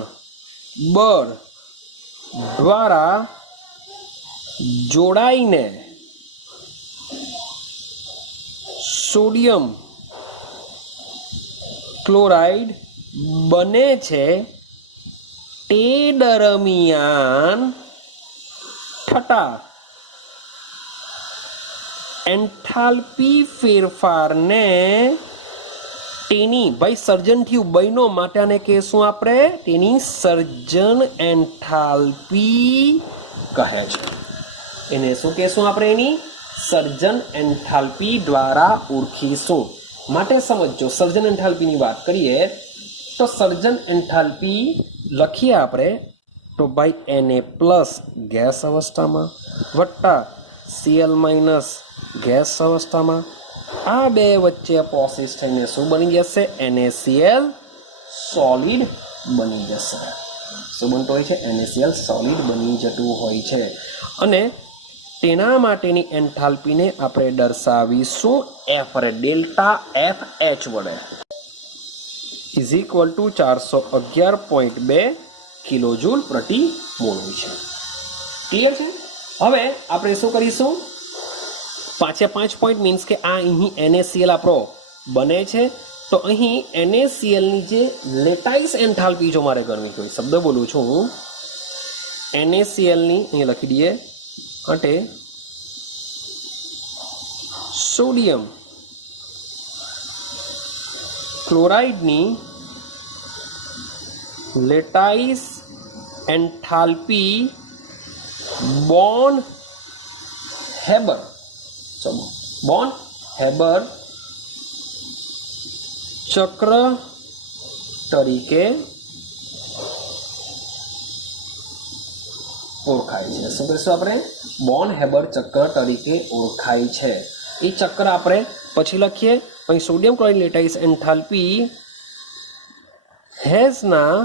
બળ દ્વારા જોડાઈને સોડિયમ ક્લોરાઇડ બને છે. તે દરમિયાન થતા એન્થાલ્પી ફેરફારને તેની સર્જન થયું બન્યો માટે આને કહેશું આપણે તેની સર્જન એન્થાલ્પી કહે છે. એને શું કહેશું આપણે? એની સર્જન એન્થાલ્પી દ્વારા ઓળખીશું. માટે સમજો, સર્જન એન્થાલ્પીની વાત કરીએ તો સર્જન એન્થાલ્પી લખીએ આપણે તો Na+ ગેસ અવસ્થામાં વત્તા Cl- ગેસ અવસ્થામાં, આ બે વચ્ચે પ્રોસેસ થઈને શું બની જશે? NaCl સોલિડ બની જશે. શું બનતો હોય છે? NaCl સોલિડ બની જતું હોય છે. અને તેના માટેની એન્થાલ્પીને આપણે દર્શાવીશું F વડે, ડેલ્ટા FH વડે, = 411.2 કિલો જૂલ પ્રતિ મોલ હોય છે. ક્લિયર છે? હવે આપણે શું કરીશું? 5 પોઈન્ટ મીન્સ કે આ અહીં NaCl આપણો બને છે, તો અહીં NaCl ની જે લેટાઇસ એન્થાલ્પી જો મારે ગણવી હોય, શબ્દ બોલું છું હું, NaCl ની અહીં લખી દઈએ માટે સોડિયમ ક્લોરાઇડની લેટાઇસ એન્થાલ્પી બોન હેબર ચક્ર તરીકે ઓળખાય છે. શું કહીશું આપણે? બોન હેબર ચક્ર તરીકે ઓળખાય છે. એ ચક્ર આપણે પછી લખીએ. અહીં સોડિયમ ક્લોરાઇડ લેટાઇસ એન્થાલ્પી હેઝના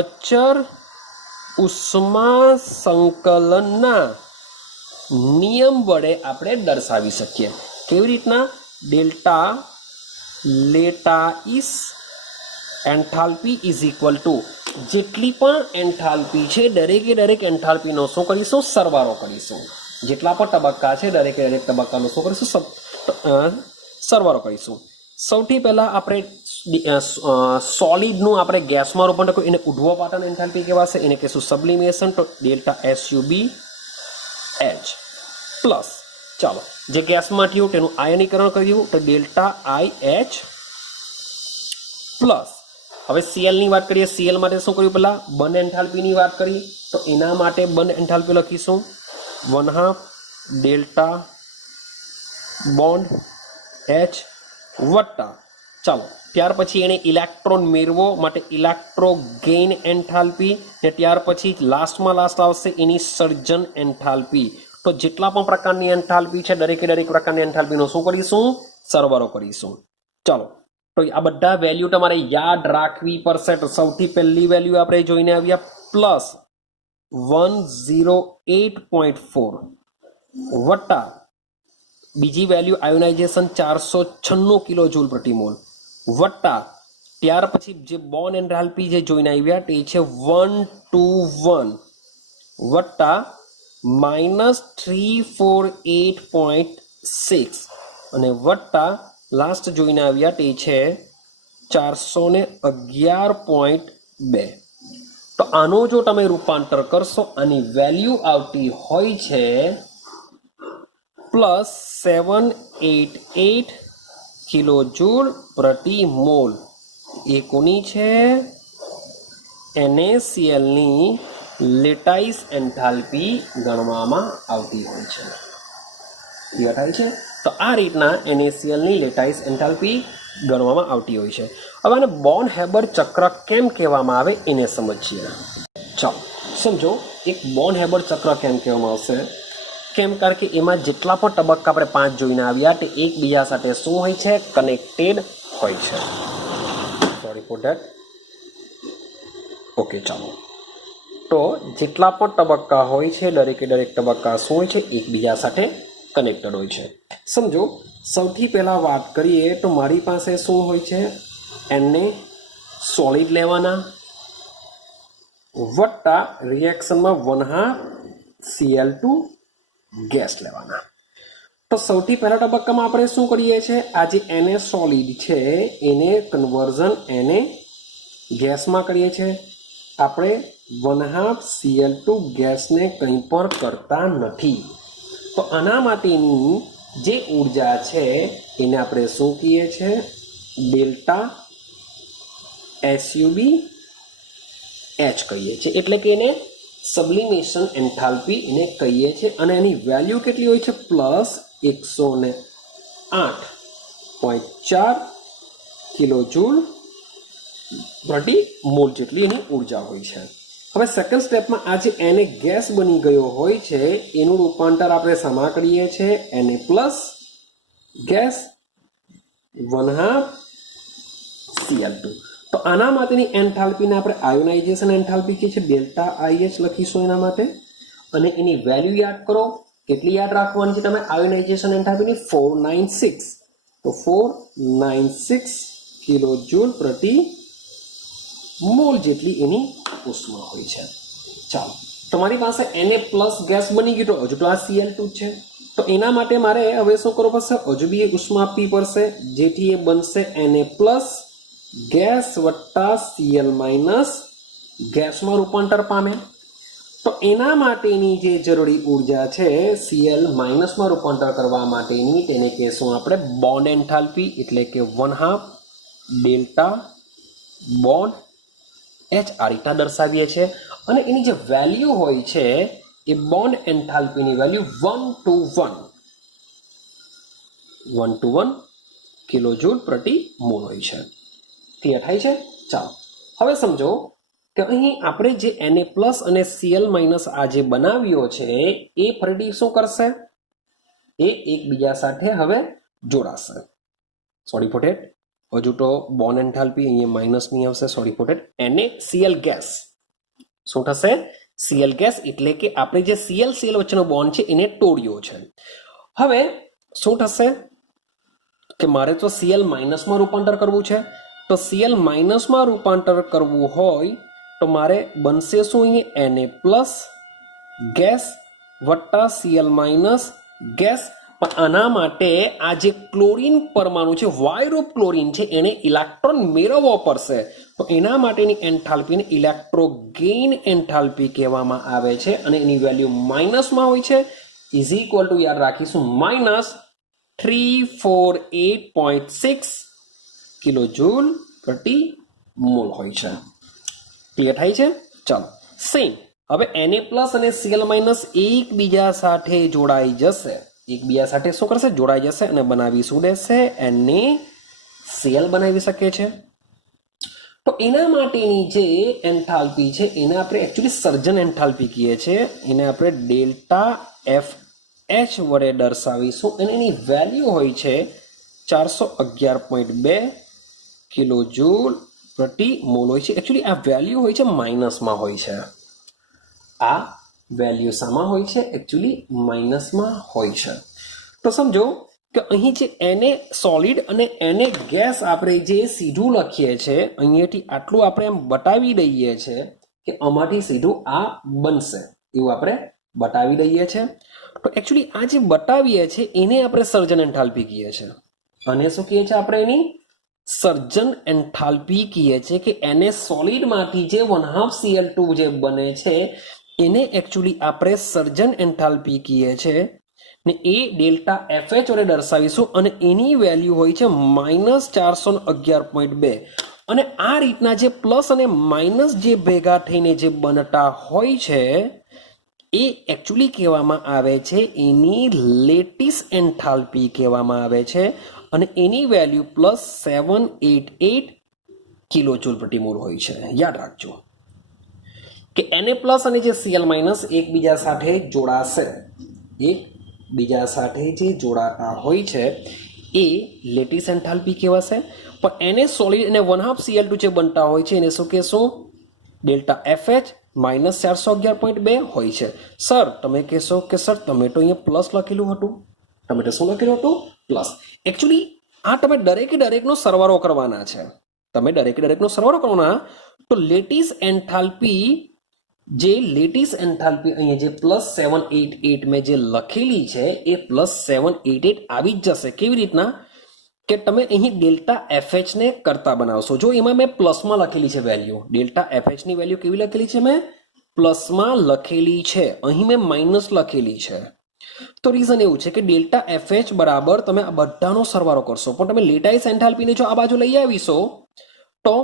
અચર ઉષ્મા સંકલનના નિયમ વડે આપણે દર્શાવી શકીએ. કેવી રીતના? Delta lattice enthalpy is equal to જેટલી પણ એન્થાલ્પી છે દરેકે દરેક એન્થાલ્પીનો શું કરીશું? સરવાળો કરીશું. જેટલા પણ તબક્કા છે દરેકે દરેક તબક્કાનો શું કરીશું? સરવાળો કરીશું. સૌથી પહેલા આપણે સોલિડનું આપણે ગેસમાં રૂપાંતર કર્યું એને ઉર્ધ્વપાતન એન્થાલ્પી કહેવાશે. એને કહીશું સબ્લિમેશન. તો ડેલ્ટા SUB H પ્લસ ચાલો જે ગેસમાં થયું તેનું આયનીકરણ કર્યું તો ડેલ્ટા IH પ્લસ હવે Cl ની વાત કરીએ. Cl માટે શું કર્યું? પહેલા બંધ એન્થાલ્પીની વાત કરી તો એના માટે બંધ એન્થાલ્પી લખીશું 1/2 ડેલ્ટા બોન્ડ H વત્તા ચાલો ત્યાર પછી એને ઇલેક્ટ્રોન મેળવો માટે ઇલેક્ટ્રો ગેઇન એન્થાલ્પી ને ત્યાર પછી લાસ્ટમાં લાસ્ટ આવશે એની સર્જન એન્થાલ્પી. તો જેટલા પણ પ્રકારની એન્થાલ્પી છે દરેકે દરેક પ્રકારની એન્થાલ્પીનો શું કરીશું? સરવાળો કરીશું. ચાલો તો આ બધા વેલ્યુ તમારે યાદ રાખવી પડશે. તો સૌથી પહેલી વેલ્યુ આપણે જોઈને આવ્યા પ્લસ 108.4 વત્તા બીજી વેલ્યુ આયોનાઇઝેશન 496 કિલો જૂલ પ્રતિ મોલ વત્તા ત્યાર પછી જે બોન એન્થાલ્પી જે જોઈને આવ્યા તે છે 121 વત્તા -348.6 અને વત્તા લાસ્ટ જોઈને આવ્યા તે છે 411.2. તો આનો જો તમે રૂપાંતર કરશો આની વેલ્યુ આવતી હોય છે +788 કિલો જૂલ પ્રતિ મોલ. એ કોની છે? NaCl ની લેટાઇસ એન્થાલ્પી ગણવામાં આવતી હોય છે. ક્લિયર થાય છે? તો આ રીતના NaCl ની લેટાઇસ એન્થાલ્પી ગણવામાં આવતી હોય છે. હવે આને બોન હેબર ચક્ર કેમ કહેવામાં આવે એને સમજીએ. ચાલો સમજો એક બોન હેબર ચક્ર કેમ કહેવામાં આવશે? કેમ? કારણ કે એમાં જેટલા પણ તબક્કા આપણે 5 જોઈને આવ્યા તે એકબીજા સાથે શું હોય છે? કનેક્ટેડ હોય છે. Sorry for that. ઓકે ચાલો તો જેટલા પણ તબક્કા હોય છે દરેકે દરેક તબક્કા શું હોય છે? એકબીજા સાથે કનેક્ટેડ હોય છે. સમજો સૌથી પહેલા વાત કરીએ તો મારી પાસે શું હોય છે? એને સોલિડ લેવાના વત્તા રિએક્શનમાં 1/2 Cl2 ગેસ લેવાના. તો સૌથી પહેલા તબક્કામાં આપણે શું કરીએ છીએ? આ જે Na સોલિડ છે એને કન્વર્ઝન Na ગેસમાં કરીએ છીએ. આપણે 1/2 Cl2 ગેસને કંઈ પણ કરતા નથી. તો આના માટેની જે ઉર્જા છે એને આપણે શું કહીએ છીએ? ડેલ્ટા SUB H કહીએ છીએ. એટલે કે એને સબ્લિમેશન એન્થાલ્પી એને કહીએ છીએ. અને એની વેલ્યુ કેટલી હોય છે? +108.4 કિલો જૂલ પ્રતિ મોલ જેટલી એની ઉર્જા હોય છે. હવે સેકન્ડ સ્ટેપમાં આ જે Na ગેસ બની ગયો હોય છે એનું રૂપાંતર આપણે શેમાં કરીએ છીએ? Na plus gas 1/2 Cl2. તો આના માટેની એન્થાલ્પીને આપણે આયોનાઇઝેશન એન્થાલ્પી કહીએ છીએ. ડેલ્ટા IH લખીશું એના માટે. અને એની વેલ્યુ યાદ કરો. કેટલી યાદ રાખવાની છે તમે? આયોનાઇઝેશન એન્થાલ્પીની 496. તો 496 કિલો જૂલ પ્રતિ મોલ જેટલી એની ઉષ્મા હોય છે. ચાલો તમારી પાસે Na પ્લસ ગેસ બની ગયું તો હજુ તો આ Cl2 છે. તો એના માટે મારે હવે શું કરવું પડશે? હજુ બી ઉષ્મા આપવી પડશે જેથી એ બનશે Na પ્લસ ગેસ વત્તા Cl માઇનસ ગેસમાં રૂપાંતર પામે. તો એના માટેની જે જરૂરી ઉર્જા છે Cl માઇનસમાં રૂપાંતર કરવા માટેની તેને કહેશું આપણે બોન્ડ એન્થાલ્પી. એટલે કે 1/2 ડેલ્ટા બોન્ડ H આ રીતના દર્શાવીએ છીએ. અને એની જે વેલ્યુ હોય છે એ બોન્ડ એન્થાલ્પીની વેલ્યુ 121 કિલો જૂલ પ્રતિ મોલ હોય છે. ક્લિયર થાય છે? ચાલો હવે સમજો કે અહીં આપણે જે Na+ અને Cl- આ જે બનાવ્યો છે એ ફરીથી શું કરશે, એ એકબીજા સાથે હવે જોડાશે. સોરી ફોર ધેટ, હજુ તો બોન્ડ એન્થાલ્પી અહીંયા માઇનસ ની આવશે. Sorry for that. NaCl gas શું થશે, Cl ગેસ, એટલે કે આપણે જે Cl વચ્ચેનો બોન્ડ છે એને તોડ્યો છે. હવે શું થશે કે મારે તો Cl- માં રૂપાંતર કરવું છે, તો Cl- માં રૂપાંતર કરવું હોય તો મારે બનશે શું, અહીંયા Na+ ગેસ વત્તા Cl- ગેસ. પણ આના માટે આ જે ક્લોરીન પરમાણુ છે, વાયરૂપ ક્લોરીન છે, એને ઇલેક્ટ્રોન મેળવવો પડશે. તો એના માટેની એન્થાલ્પીને ઇલેક્ટ્રોગેઇન એન્થાલ્પી કહેવામાં આવે છે અને એની વેલ્યુ માઇનસમાં હોય છે. ઇઝ ઇક્વલ ટુ યાદ રાખીશું -348.6 કિલોજૂલ પ્રતિ મોલ હોય છે. ક્લિયર થાય છે? ચાલો સેમ હવે Na+ અને Cl- એકબીજા સાથે જોડાઈ જશે. એકબીજા સાથે શું કરશે, જોડાઈ જશે અને બનાવી શું દેશે, NaCl બનાવી શકે છે. તો એના માટેની જે એન્થાલ્પી છે એને આપણે એકચ્યુઅલી સર્જન એન્થાલ્પી કહીએ છીએ. એને આપણે ડેલ્ટા FH વડે દર્શાવીશું અને એની વેલ્યુ હોય છે 411.2 કિલોજૂલ પ્રતિ મોલ હોય છે. એકચ્યુઅલી આ વેલ્યુ હોય છે માઇનસમાં હોય છે. આ વેલ્યુ શામાં હોય છે, એકચ્યુઅલી માઇનસમાં હોય છે. તો સમજો કે અહીં જે Na સોલિડ અને Na ગેસ આપણે જે સીધું લખીએ છીએ, અહીંયાથી આટલું આપણે એમ બતાવી દઈએ છીએ કે આમાંથી સીધું આ બનશે એવું આપણે બતાવી દઈએ છીએ. તો એકચ્યુઅલી આ જે બતાવીએ છીએ એને આપણે સર્જન એન્થાલ્પી કહીએ છીએ. અને શું કહીએ છીએ આપણે, એની સર્જન એન્થાલ્પી કહીએ છીએ કે Na સોલિડમાંથી જે 1/2 Cl2 જે બને છે એને એકચ્યુઅલી આપણે સર્જન એન્થાલ્પી કહીએ છીએ ને એ ડેલ્ટા FH વડે દર્શાવીશું અને એની વેલ્યુ હોય છે -411.2. અને આ રીતના જે પ્લસ અને માઇનસ જે ભેગા થઈને જે બનતા હોય છે એ એકચ્યુઅલી કહેવામાં આવે છે એની લેટિસ એન્થાલ્પી કહેવામાં આવે છે અને એની વેલ્યુ +788 કિલોજૂલ પ્રતિ મોલ હોય છે. યાદ રાખજો કે Na+ અને જે Cl- એકબીજા સાથે જોડાશે, એકબીજા સાથે જે જોડાતા હોય છે એ લેટિસ એન્થાલ્પી કહેવાશે. પણ Na સોલિડ અને 1/2 Cl2 જે બનતા હોય છે એને શું કહેશું, ડેલ્ટા FH -411.2 હોય છે. સર તમે કહેશો કે સર તમે તો અહીંયા પ્લસ લખેલું હતું, તમે તો શું લખેલું હતું, પ્લસ. એકચ્યુઅલી આ તમે દરેકે દરેકનો સરવાળો કરવાના છે. તમે દરેકે દરેકનો સરવાળો કરવાના. તો લેટિસ એન્થાલ્પી અહીંયા જે +788 મેં જે લખેલી છે એ +788 આવી જ જશે. કેવી રીતના કે તમે અહીં ડેલ્ટા FH ને કરતા બનાવશો. જો એમાં મેં પ્લસમાં લખેલી છે વેલ્યુ, ડેલ્ટા FH ની વેલ્યુ કેવી લખેલી છે, મેં પ્લસમાં લખેલી છે, અહીં મેં માઇનસ લખેલી છે. તો રીઝન એવું છે કે ડેલ્ટા FH બરાબર તમે આ બધાનો સરવાળો કરશો, પણ તમે લેટાઇસ એન્થાલ્પીને જો આ બાજુ લઈ આવીશો તો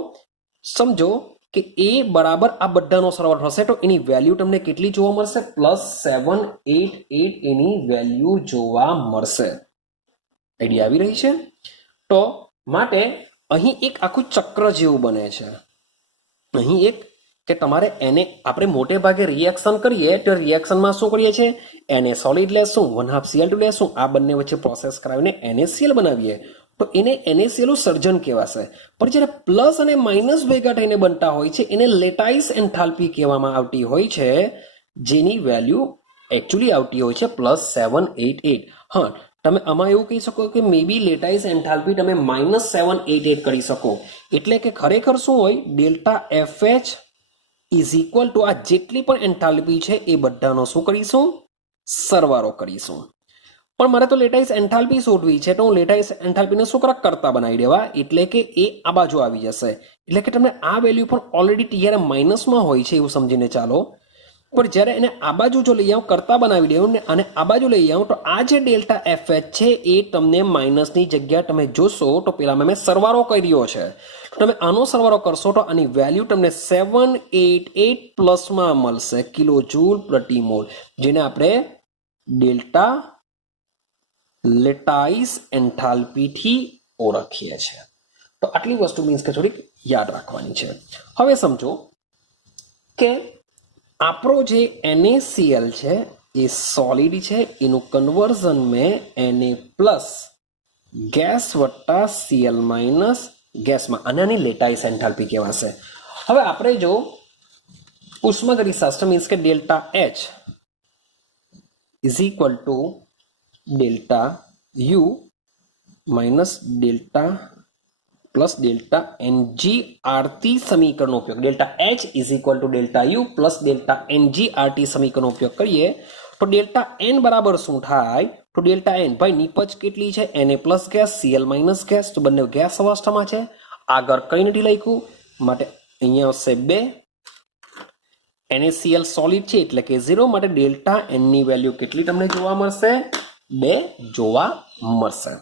સમજો કે એ બરાબર આ બધાનો સરવાળો થશે તો એની વેલ્યુ તમને કેટલી જોવા મળશે, +788 એની વેલ્યુ જોવા મળશે. આઈડિયા આવી રહી છે? તો માટે અહીં એક આખું ચક્ર જેવું બને છે. અહીં એક કે તમારે એને આપણે મોટે ભાગે રિએક્શન કરીએ તો રિએક્શનમાં શું કરીએ છીએ, Na સોલિડ લેશું, 1/2 Cl2 લેશું, આ બંને વચ્ચે પ્રોસેસ કરાવીને NaCl બનાવીએ તો એને NaCl સર્જન કહેવાશે. પણ જ્યારે પ્લસ અને માઇનસ ભેગા થઈને બનતા હોય છે એને લેટાઇસ એન્થાલ્પી કહેવામાં આવતી હોય છે, જેની વેલ્યુ એકચ્યુઅલી આવતી હોય છે +788. હા, તમે આમાં એવું કહી શકો કે મે બી લેટાઇસ એન્થાલ્પી તમે -788 કરી શકો. એટલે કે ખરેખર શું હોય, delta FH is equal two આ જેટલી પણ એન્થાલ્પી છે એ બધાનો શું કરીશું, સરવાળો કરીશું. પણ મારે તો લેટાઇસ એન્થાલ્પી શોધવી છે તો હું લેટાઇસ એન્થાલ્પીને શું કરતા બનાવી દેવા, એટલે કે એ આ બાજુ આવી જશે. એટલે કે તમને આ વેલ્યુ પણ ઓલરેડી ત્યારે માઇનસમાં હોય છે એવું સમજીને ચાલો. પણ જ્યારે એને આ બાજુ જો લઈ આવું, કરતા બનાવી દેવું ને અને આ બાજુ લઈ આવું તો આ જે ડેલ્ટા FH છે એ તમને માઇનસની જગ્યા તમે જોશો તો પેલામાં મેં સરવાળો કર્યો છે, તમે આનો સરવાળો કરશો તો આની વેલ્યુ તમને 788 પ્લસમાં મળશે કિલોજૂલ પ્રતિ મોલ, જેને આપણે ડેલ્ટા લેટાઇસ એન્થાલ્પીથી ઓળખીએ છીએ. તો આટલી વસ્તુ મીન્સ કે થોડીક યાદ રાખવાની છે. હવે સમજો કે આપણો જે NaCl છે એ સોલિડ છે, એનું કન્વર્ઝન મેં Na પ્લસ ગેસ વત્તા Cl માઇનસ ગેસમાં, અને આની લેટાઇસ એન્થાલ્પી કહેવાશે. હવે આપણે જો ઉષ્માગતિશાસ્ત્ર મીન્સ કે delta H is equal to delta U minus delta plus delta NgRT સમીકરણનો ઉપયોગ, delta H is equal to delta U plus delta NgRT સમીકરણનો ઉપયોગ કરીએ તો ડેલ્ટા N બરાબર શું થાય? તો ડેલ્ટા N ભાઈ નિપજ કેટલી છે? Na plus gas Cl minus gas, તો બંને ગેસ અવસ્થામાં છે. આગળ કંઈ નથી લખ્યું, માટે અહીંયા આવશે 2. NaCl સોલિડ છે એટલે કે 0, માટે ડેલ્ટા N ની વેલ્યુ કેટલી તમને જોવા મળશે? 2 જોવા મળશે.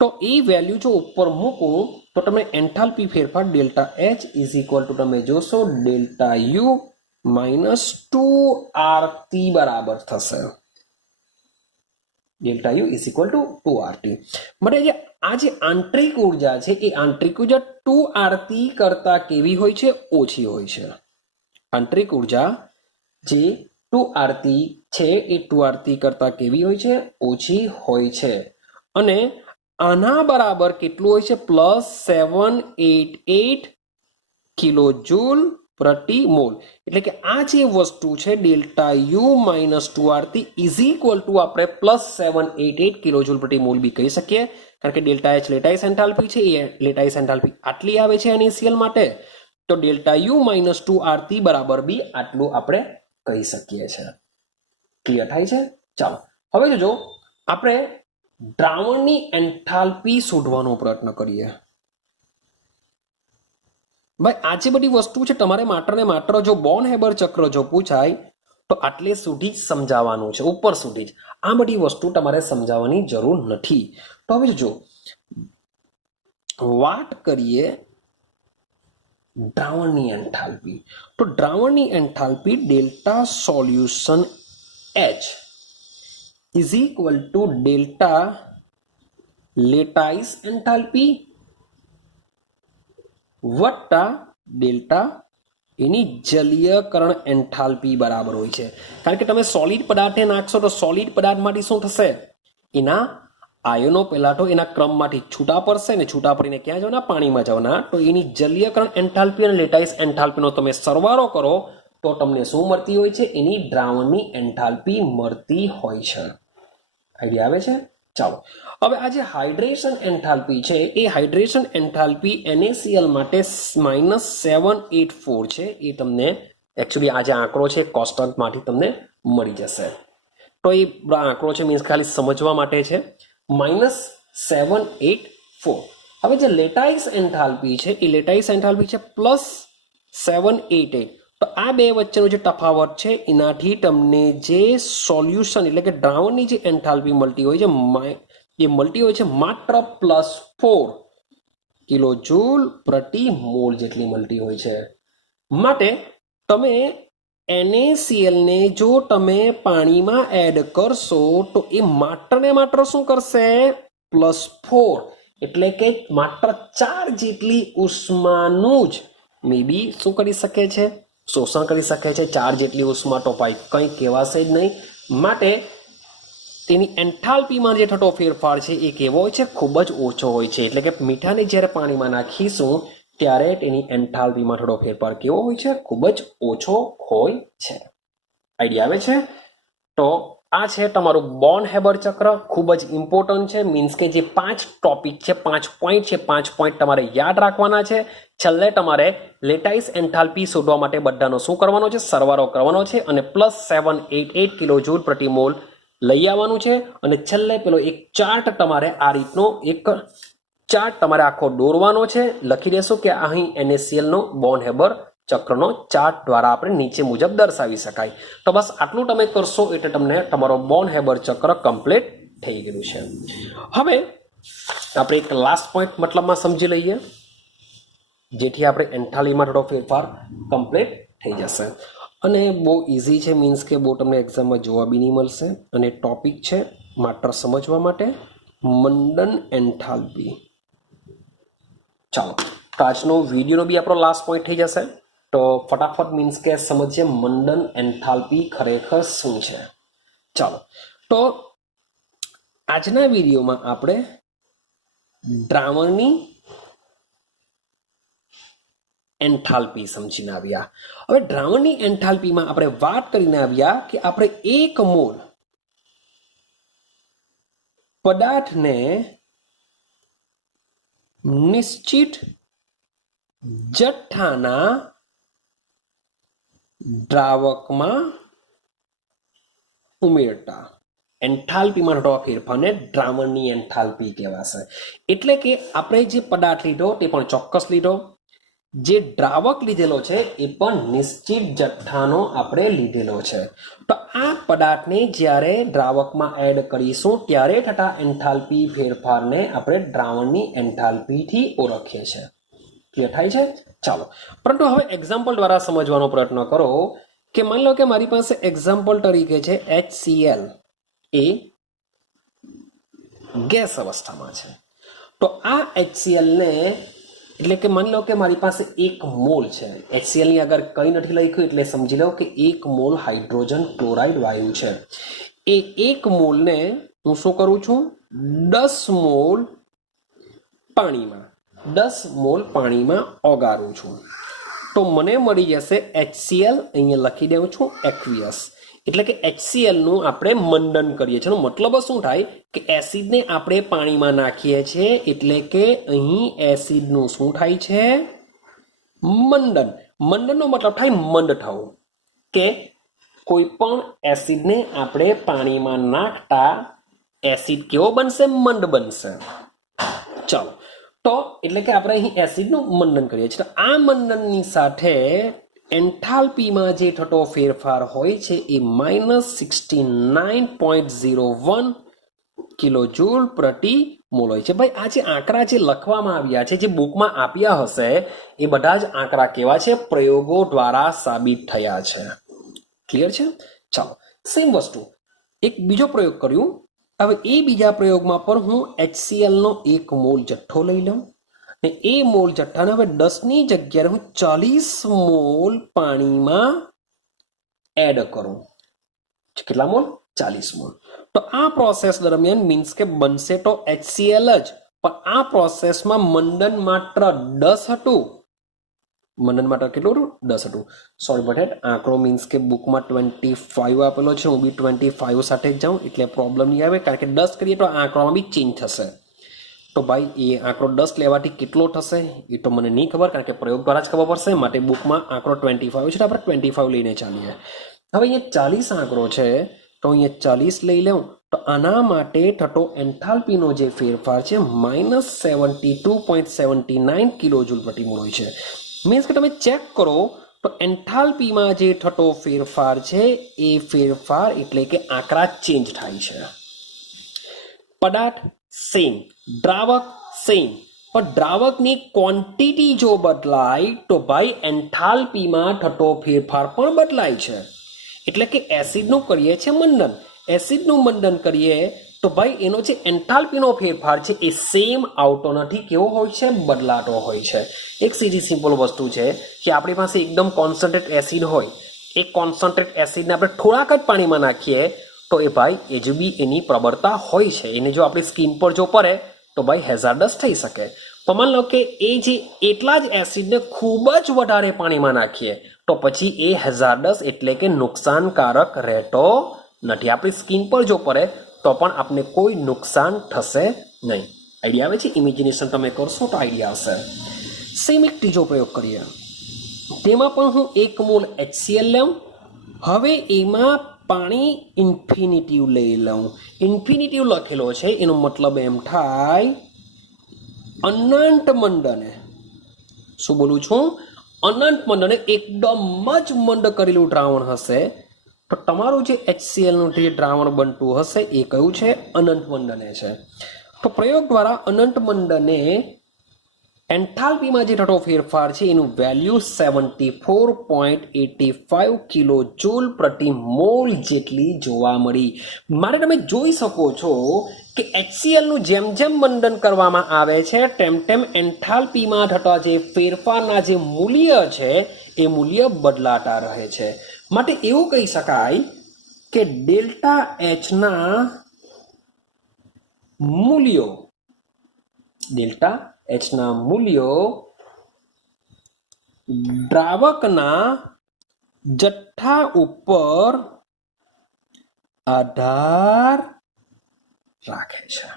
તો એ વેલ્યુ જો ઉપર મૂકું તો તમે એન્થાલ્પી ફેરફાર delta H is equal two તમે જોશો ડેલ્ટા U માઇનસ 2RT બરાબર થશે. Delta U is equal two 2RT. માટે જે આ જે આંતરિક ઉર્જા છે એ આંતરિક ઉર્જા 2RT કરતા કેવી હોય છે? ઓછી હોય છે. આંતરિક ઉર્જા જે 2RT છે એ 2RT કરતા કેવી હોય છે? ઓછી હોય છે. અને આના બરાબર કેટલું હોય છે? પ્લસ 788 કિલો જૂલ પ્રતિ મોલ. એટલે કે આ જે વસ્તુ છે delta U minus 2RT is equal two આપણે પ્લસ 788 કિલો જૂલ પ્રતિ મોલ બી કહી શકીએ, કારણ કે ડેલ્ટા H લેટાઇસ એન્થાલ્પી છે, એ લેટાઇસ એન્થાલ્પી આટલી આવે છે NaCl માટે, તો ડેલ્ટા U માઇનસ 2RT બરાબર બી આટલું આપણે કહી શકીએ છીએ. ક્લિયર થાય છે? ચાલો હવે જો આપણે દ્રાવણની એન્થાલ્પી શોધવાનો પ્રયત્ન કરીએ. ભાઈ આજે બધી વસ્તુ છે તમારે માત્ર ને માત્ર જો બોર્ન હેબર ચક્ર જો પૂછાય તો આટલે સુધી જ સમજાવવાનું છે, ઉપર સુધી જ. આ બધી વસ્તુ તમારે સમજાવવાની જરૂર નથી. તો હવે જો વાત કરીએ દ્રાવણની એન્થાલ્પી, તો દ્રાવણની enthalpy delta solution H is equal to delta lattice enthalpy વત્તા ડેલ્ટા એની જલીયકરણ એન્થાલ્પી બરાબર હોય છે. કારણ કે તમે સોલિડ પદાર્થને નાખશો તો સોલિડ પદાર્થમાંથી શું થશે? એના આયનો પહેલા તો એના ક્રમમાંથી છૂટા પડશે, ને છૂટા પડીને ક્યાં જવાના? પાણીમાં જવાના. તો એની જલીયકરણ એન્થાલ્પી અને લેટાઇસ એન્થાલ્પીનો તમે સરવાળો કરો તો તમને શું મળતી હોય છે? એની દ્રાવણની એન્થાલ્પી મળતી હોય છે. આઈડિયા આવે છે? ચાલો હવે આ જે હાઇડ્રેશન એન્થાલ્પી છે એ હાઇડ્રેશન એન્થાલ્પી NaCl માટે -784 છે. એ તમને એકચ્યુઅલી આ જે આંકડો છે કોન્સ્ટન્ટમાંથી તમને મળી જશે. તો એ આંકડો છે મીન્સ ખાલી સમજવા માટે છે. -784. હવે જે લેટાઇસ એન્થાલ્પી છે એ લેટાઇસ એન્થાલ્પી છે +788. તો આ બે વચ્ચેનો જે તફાવત છે એનાથી તમને જે સોલ્યુશન એટલે કે દ્રાવણની જે એન્થાલ્પી મળતી હોય છે એ મળતી હોય છે માત્ર +4 કિલો જૂલ પ્રતિ મોલ જેટલી મળતી હોય છે. માટે તમે NaCl ને જો તમે પાણીમાં એડ કરશો તો એ માત્ર ને માત્ર શું કરશે? +4 એટલે કે માત્ર 4 જેટલી ઉષ્માનું જ મે બી શું કરી શકે છે? શોષણ કરી શકે છે. 4 જેટલી ઉષ્મા તો ભાઈ કંઈ કહેવાશે જ નહીં. માટે તેની એન્થાલ્પીમાં જે થતો ફેરફાર છે એ કેવો હોય છે? ખૂબ જ ઓછો હોય છે. એટલે કે મીઠાને જ્યારે પાણીમાં નાખીશું ત્યારે તેની એન્થાલ્પીમાં થતો ફેરફાર કેવો હોય છે? ખૂબ જ ઓછો હોય છે. આઈડિયા આવે છે? તો આ છે તમારું બોર્ન હેબર ચક્ર. ખૂબ જ ઇમ્પોર્ટન્ટ છે. મીન્સ કે જે 5 ટોપિક છે, 5 પોઈન્ટ છે, 5 પોઈન્ટ તમારે યાદ રાખવાના છે. છેલ્લે તમારે લેટાઇસ એન્થાલ્પી શોધવા માટે બધાનો શું કરવાનો છે? સરવાળો કરવાનો છે અને +788 કિલો જૂલ પ્રતિ મોલ લઈ આવવાનું છે. અને છેલ્લે પેલો એક ચાર્ટ તમારે આ રીતનો એક ચાર્ટ તમારે આખો દોરવાનો છે. લખી દેશો કે અહીં NaCl નો બોર્ન હેબર ચક્રનો ચાર્ટ દ્વારા આપણે નીચે મુજબ દર્શાવી શકાય. તો બસ આટલું તમે કરશો એટલે તમને તમારો બોર્ન હેબર ચક્ર કમ્પ્લીટ થઈ ગયું છે. હવે આપણે એક લાસ્ટ પોઈન્ટ મતલબમાં સમજી લઈએ, જેથી આપણે એન્થાલ્પીમાં થોડો ફેરફાર કમ્પ્લીટ થઈ જશે. અને બહુ ઇઝી છે, મીન્સ કે બહુ તમને એક્ઝામમાં જોવા બી નહીં મળશે. અને ટોપિક છે માત્ર સમજવા માટે મંડન એન્થાલ્પી. ચાલો તો આજનો વિડીયોનો બી આપણો લાસ્ટ પોઈન્ટ થઈ જશે. તો ફટાફટ મીન્સ કે સમજીએ મંડન એન્થાલ્પી ખરેખર શું છે. ચાલો, તો આજના વિડીયોમાં આપણે દ્રાવણની એન્થાલ્પી સમજીને આવ્યા. હવે દ્રાવણની એન્થાલ્પીમાં આપણે વાત કરીને આવ્યા કે આપણે 1 મોલ પદાર્થને નિશ્ચિત જથ્થાના દ્રાવકમાં ઉમેરતા એન્થાલ્પીમાં થતો ફેરફારને દ્રાવણની એન્થાલ્પી કહેવાશે. એટલે કે આપણે જે પદાર્થ લીધો તે પણ ચોક્કસ લીધો, જે દ્રાવક લીધેલો છે એ પણ નિશ્ચિત જથ્થાનો આપણે લીધેલો છે. તો આ પદાર્થને જ્યારે દ્રાવકમાં એડ કરીશું ત્યારે થતા એન્થાલ્પી ફેરફારને આપણે દ્રાવણની એન્થાલ્પીથી ઓળખીએ છીએ. ક્લિયર થાય છે? ચાલો, પરંતુ હવે એક્ઝામ્પલ દ્વારા સમજવાનો પ્રયત્ન કરો કે માની લો કે મારી પાસે એક્ઝામ્પલ તરીકે છે HCl એ ગેસ અવસ્થામાં છે. તો આ HCl ને એટલે કે માની લો કે મારી પાસે 1 મોલ છે. HCl ની અગર કંઈ નથી લખ્યું એટલે સમજી લો કે 1 મોલ હાઇડ્રોજન ક્લોરાઇડ વાયુ છે. એ 1 મોલને હું શું કરું છું, 10 મોલ પાણીમાં ઓગાળું છું. તો મને મળી જશે HCl, અહીંયા લખી દઉં છું એક્વિયસ. એટલે કે HCl નું આપણે મંડન કરીએ છીએ. મતલબ શું થાય કે એસિડને આપણે પાણીમાં નાખીએ છીએ એટલે કે અહીં એસિડનું શું થાય છે, મંડન. મંડનનો મતલબ થાય મંદ થવું, કે કોઈ પણ એસિડને આપણે પાણીમાં નાખતા એસિડ કેવો બનશે, મંદ બનશે. ચાલો, તો એટલે કે આપણે અહીં એસિડનું મંડન કરીએ છીએ. આ મંડનની સાથે એન્થાલ્પીમાં જે થતો ફેરફાર હોય છે એ -69.01 કિલોજૂલ પ્રતિ મોલ હોય છે. ભાઈ, આ જે આંકડા જે લખવામાં આવ્યા છે, જે બુકમાં આપ્યા હશે, એ બધા જ આંકડા કેવા છે, પ્રયોગો દ્વારા સાબિત થયા છે. ક્લિયર છે? ચાલો, સેમ વસ્તુ એક બીજો પ્રયોગ કર્યું. હવે એ બીજા પ્રયોગમાં પણ હું HCl નો 1 મોલ જથ્થો લઈ લઉં અને એ મોલ જથ્થાને હવે 10 ની જગ્યાએ હું 40 મોલ પાણીમાં એડ કરું. કેટલા મોલ? 40 મોલ. તો આ પ્રોસેસ દરમિયાન મીન્સ કે બનશે તો HCl જ, પણ આ પ્રોસેસમાં મંડન માત્ર 10 હતું. મંડન માત્ર કેટલું હતું? 10 હતું. સોરી બટ આંકડો મીન્સ કે બુકમાં 25 આપેલો છે, હું બી 25 સાથે જ જાઉં એટલે પ્રોબ્લેમ નહીં આવે, કારણ કે 10 કરીએ તો આંકડામાં બી ચેન્જ થશે. તો ભાઈ એ આંકડો 10 લેવાથી કેટલો થશે એ તો મને નહીં ખબર, કારણ કે પ્રયોગ દ્વારા જ ખબર પડશે. માટે બુકમાં આંકડો 25 છે, આપણે 25 લઈને ચાલીએ. હવે અહીંયા 40 આંકડો છે, તો અહીંયા 40 લઈ લઉં. તો આના માટે થતો એન્થાલ્પીનો જે ફેરફાર છે -72.79 કિલોજૂલ પ્રતિ મોલ હોય છે. મીન્સ કે તમે ચેક કરો તો એન્થાલ્પીમાં જે થતો ફેરફાર છે એ ફેરફાર એટલે કે આંકડા ચેન્જ થાય છે. પદાર્થ સેમ, દ્રાવક સેમ, પણ દ્રાવકની ક્વોન્ટિટી જો બદલાય તો ભાઈ એન્થાલ્પીમાં થતો ફેરફાર પણ બદલાય છે. એટલે કે એસિડનું કરીએ છીએ મંડન, એસિડનું મંડન કરીએ તો ભાઈ એનો જે એન્થાલ્પીનો ફેરફાર છે એ સેમ આવતો નથી. કેવો હોય છે? બદલાતો હોય છે. એક સીધી સિમ્પલ વસ્તુ છે કે આપણી પાસે એકદમ કોન્સન્ટ્રેટ એસિડ હોય, એ કોન્સન્ટ્રેટ એસિડને આપણે થોડાક જ પાણીમાં નાખીએ તો એ ભાઈ એ જ બી એની પ્રબળતા હોય છે. એને જો આપણી સ્કિન પર જો પડે તો ભાઈ હેઝાર્ડસ થઈ શકે. તો માન લો કે એ જે એટલા જ એસિડને ખૂબ જ વધારે પાણીમાં નાખીએ તો પછી એ હેઝાર્ડસ એટલે કે નુકસાનકારક રહેતો નથી. આપણી સ્કિન પર જો પડે તો પણ આપને કોઈ નુકસાન થશે નહીં. આઈડિયા આવે છે? ઇમેજિનેશન તમે કરશો તો આઈડિયા આવશે. સેમ એક ત્રીજો પ્રયોગ કરીએ. તેમાં પણ હું 1 મોલ HCl લઉં. હવે એમાં પાણી ઇન્ફિનિટિવ લઈ લઉં. ઇન્ફિનિટિવ લખેલો છે એનો મતલબ એમ થાય અનંત મંડને. શું બોલું છું? અનંત મંડને એકદમ જ મંદ કરેલું દ્રાવણ હશે તો તમારું જે HCl નું જે દ્રાવણ બનતું હશે એ કયું છે? અનંત મંડને છે. તો પ્રયોગ દ્વારા અનંત મંડને એન્થાલ્પીમાં જે થતો ફેરફાર છે એનું વેલ્યુ 74.85 કિલોજૂલ પ્રતિ મોલ જેટલી જોવા મળી. મારે તમે જોઈ શકો છો કે HCl નું જેમ જેમ મંડન કરવામાં આવે છે તેમ તેમ એન્થાલ્પીમાં થતા જે ફેરફારના જે મૂલ્ય છે એ મૂલ્ય બદલાતા રહે છે. માટે એવું કહી શકાય કે ડેલ્ટા એચના મૂલ્યો દ્રાવકના જથ્થા ઉપર આધાર રાખે છે.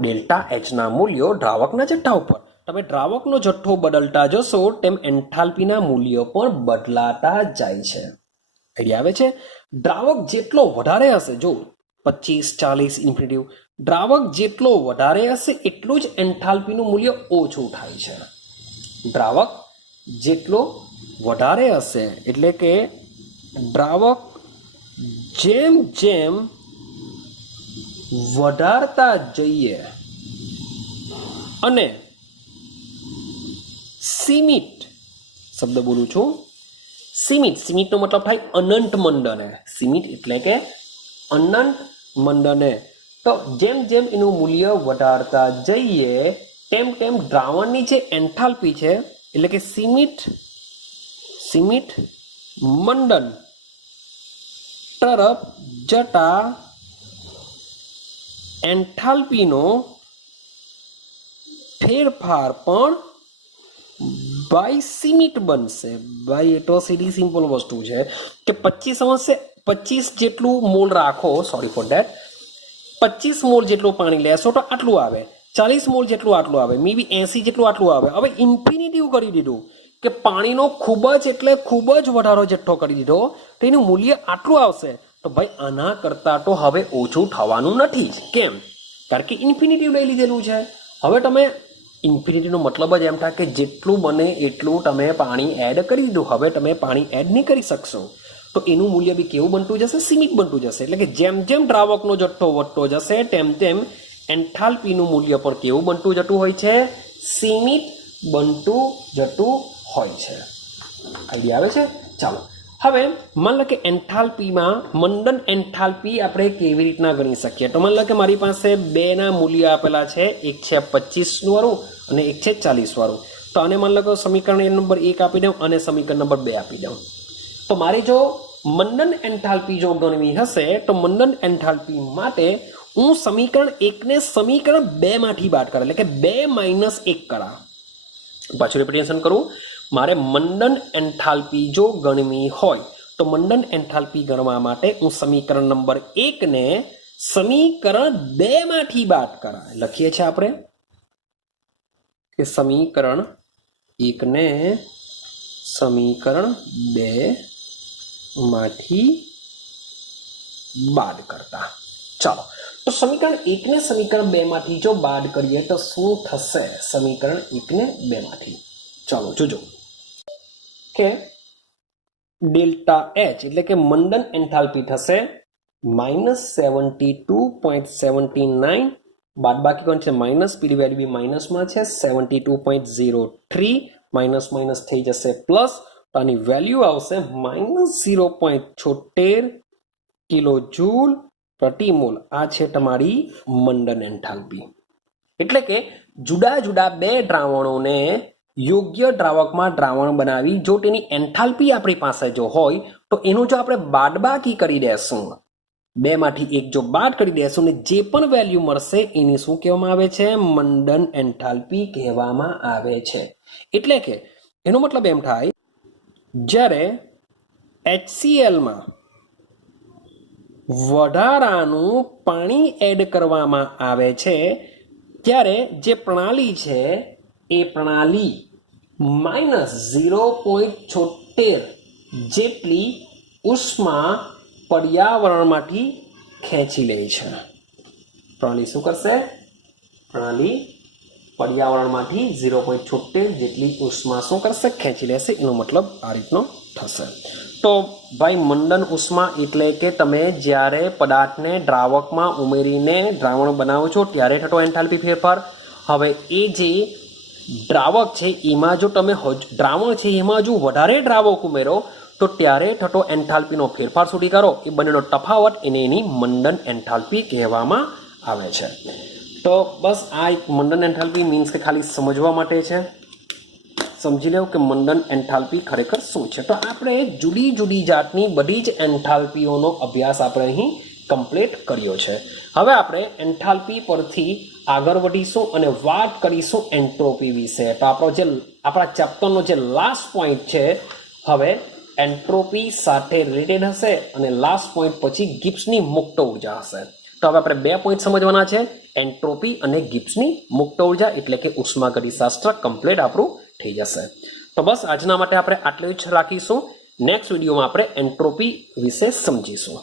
ડેલ્ટા એચના મૂલ્યો દ્રાવકના જથ્થા ઉપર. તમે દ્રાવકનો જથ્થો બદલતા જશો તેમ એન્થાલ્પીના મૂલ્યો પણ બદલાતા જાય છે. આઈડિયા આવે છે? દ્રાવક જેટલો વધારે હશે, જો 25, 40 ઇન્ફિનિટિવ, દ્રાવક જેટલો વધારે હશે એટલું જ એન્થાલ્પીનું મૂલ્ય ઓછું થાય છે. દ્રાવક જેટલો વધારે હશે એટલે કે દ્રાવક જેમ જેમ વધારતા જઈએ અને સીમિત શબ્દ બોલું છું, સીમિતનો મતલબ થાય અનંત મંડને. સીમિત એટલે કે અનંત મંડને. તો જેમ જેમ એનું મૂલ્ય વધારતા જઈએ તેમ તેમ દ્રાવણની જે એન્થાલ્પી છે એટલે કે સીમિત મંડન તરફ જતા એન્થાલ્પીનો ફેરફાર પણ બાય સીમિત બનશે. બાય એ તો સીધી સિમ્પલ વસ્તુ છે કે 25 જેટલું મોલ રાખો, સોરી ફોર ધેટ, 25 મોલ જેટલું પાણી લેશો તો આટલું આવે, 40 મોલ જેટલું આટલું આવે, મે બી 80 જેટલું આટલું આવે. હવે ઇન્ફિનિટિવ કરી દીધું કે પાણીનો ખૂબ જ વધારો જથ્થો કરી દીધો તો એનું મૂલ્ય આટલું આવશે. તો ભાઈ આના કરતાં તો હવે ઓછું થવાનું નથી જ. કેમ? કારણ કે ઇન્ફિનિટિવ લઈ લીધેલું છે. હવે તમે ઇન્ફિનિટીનો મતલબ જ એમ થાય કે જેટલું બને એટલું તમે પાણી એડ કરી દીધું, હવે તમે પાણી એડ નહીં કરી શકશો. તો એનું મૂલ્ય બી કેવું બનતું જશે? સીમિત બનતું જશે. એટલે કે જેમ જેમ દ્રાવકનો જથ્થો વધતો જશે તેમ તેમ એન્થાલ્પીનું મૂલ્ય પણ કેવું બનતું જતું હોય છે? સીમિત બનતું જતું હોય છે. આઈડિયા આવે છે? ચાલો હવે માન લો કે એન્થાલ્પીમાં મંડન એન્થાલ્પી આપણે કેવી રીતના ગણી શકીએ. તો માન લો કે મારી પાસે બેના મૂલ્ય આપેલા છે, એક છે 25 વાળું અને એક છે 40 વાળું. તો આને માન લો કે સમીકરણ નંબર 1 આપી દઉં અને સમીકરણ નંબર 2 આપી દઉં. તો મારી જો મંડન એન્થાલ્પી જો ગણવી હશે તો મંડન એન્થાલ્પી માટે હું સમીકરણ 1 ને સમીકરણ 2 માંથી બાદ કરા, એટલે કે 2 - 1 કરા. પાછું રિપીટેશન કરું, મારે મંડન એન્થાલ્પી જો ગણવી હોય તો મંડન એન્થાલ્પી ગણવા માટે હું સમીકરણ નંબર 1 ને સમીકરણ 2 માંથી બાદ કરા. લખીએ છીએ આપણે કે સમીકરણ 1 ને સમીકરણ 2 માંથી બાદ કરતા. ચાલો, તો સમીકરણ 1 ને સમીકરણ 2 માંથી જો બાદ કરીએ તો શું થશે? સમીકરણ 1 ને 2 માંથી ચાલો જોજો કે ડેલ્ટા એચ એટલે કે મંડન એન્થાલ્પી થશે -72.79, બાદબાકી કોણ છે? માઇનસ, પેલી વેલ્યુ બી માઇનસમાં છે, 72.03, માઇનસ થઈ જશે પ્લસ, તો આની વેલ્યુ આવશે -0.76 કિલો જૂલ પ્રતિ મોલ. આ છે તમારી મંડન એન્થાલ્પી. એટલે કે જુદા જુદા બે દ્રાવણોને યોગ્ય દ્રાવકમાં દ્રાવણ બનાવી જો તેની એન્થાલ્પી આપણી પાસે જો હોય તો એનું જો આપણે બાદબાકી કરી દેશું, 2 માંથી 1 જો બાદ કરી દેશું ને જે પણ વેલ્યુ મળશે એની શું કહેવામાં આવે છે? મંડન એન્થાલ્પી કહેવામાં આવે છે. એટલે કે એનો મતલબ એમ થાય જ્યારે HClમાં વધારાનું પાણી એડ કરવામાં આવે છે ત્યારે જે પ્રણાલી છે એ પ્રણાલી -0.76 જેટલી ઉષ્મા પર્યાવરણમાંથી ખેંચી લે છે. પ્રણાલી શું કરશે? પ્રણાલી પર્યાવરણમાંથી 0.76 જેટલી ઉષ્મા શું કરશે? ખેંચી લેશે. એનો મતલબ આ રીતનો થશે. તો ભાઈ મંડન ઉષ્મા એટલે કે તમે જ્યારે પદાર્થને દ્રાવકમાં ઉમેરીને દ્રાવણ બનાવો છો ત્યારે થતો એન્થાલ્પી ફેરફાર. હવે એ જે દ્રાવક છે એમાં જો તમે દ્રાવણ છે એમાં જો વધારે દ્રાવક ઉમેરો તો ત્યારે થતો એન્થાલ્પીનો ફેરફાર સુધી કરો એ બંનેનો તફાવત એને એની મંડન એન્થાલ્પી કહેવામાં આવે છે. તો બસ આ એક મંડન એન્થાલ્પી મીન્સ કે ખાલી સમજવા માટે છે. સમજી લેવું કે મંડન એન્થાલ્પી ખરેખર શું છે. તો આપણે જુદી જુદી જાતની બધી જ એન્થાલ્પીઓનો અભ્યાસ આપણે અહીં કમ્પ્લીટ કર્યો છે. હવે આપણે એન્થાલ્પી પરથી આગળ વધીશું અને વાત કરીશું એન્ટ્રોપી વિશે. તો આપણા ચેપ્ટરનો જે લાસ્ટ પોઈન્ટ છે હવે એન્ટ્રોપી સાથે રિલેટેડ હશે અને લાસ્ટ પોઈન્ટ પછી ગિબ્સની મુક્ત ઉર્જા હશે. તો હવે આપણે 2 પોઈન્ટ સમજવાના છે, એન્ટ્રોપી અને ગિબ્સની મુક્ત ઉર્જા એટલે કે ઉષ્માગતિશાસ્ત્ર કમ્પ્લીટ આપણું થઈ જશે. તો બસ આજના માટે આપણે આટલું જ રાખીશું. નેક્સ્ટ વિડીયોમાં આપણે એન્ટ્રોપી વિશે સમજીશું.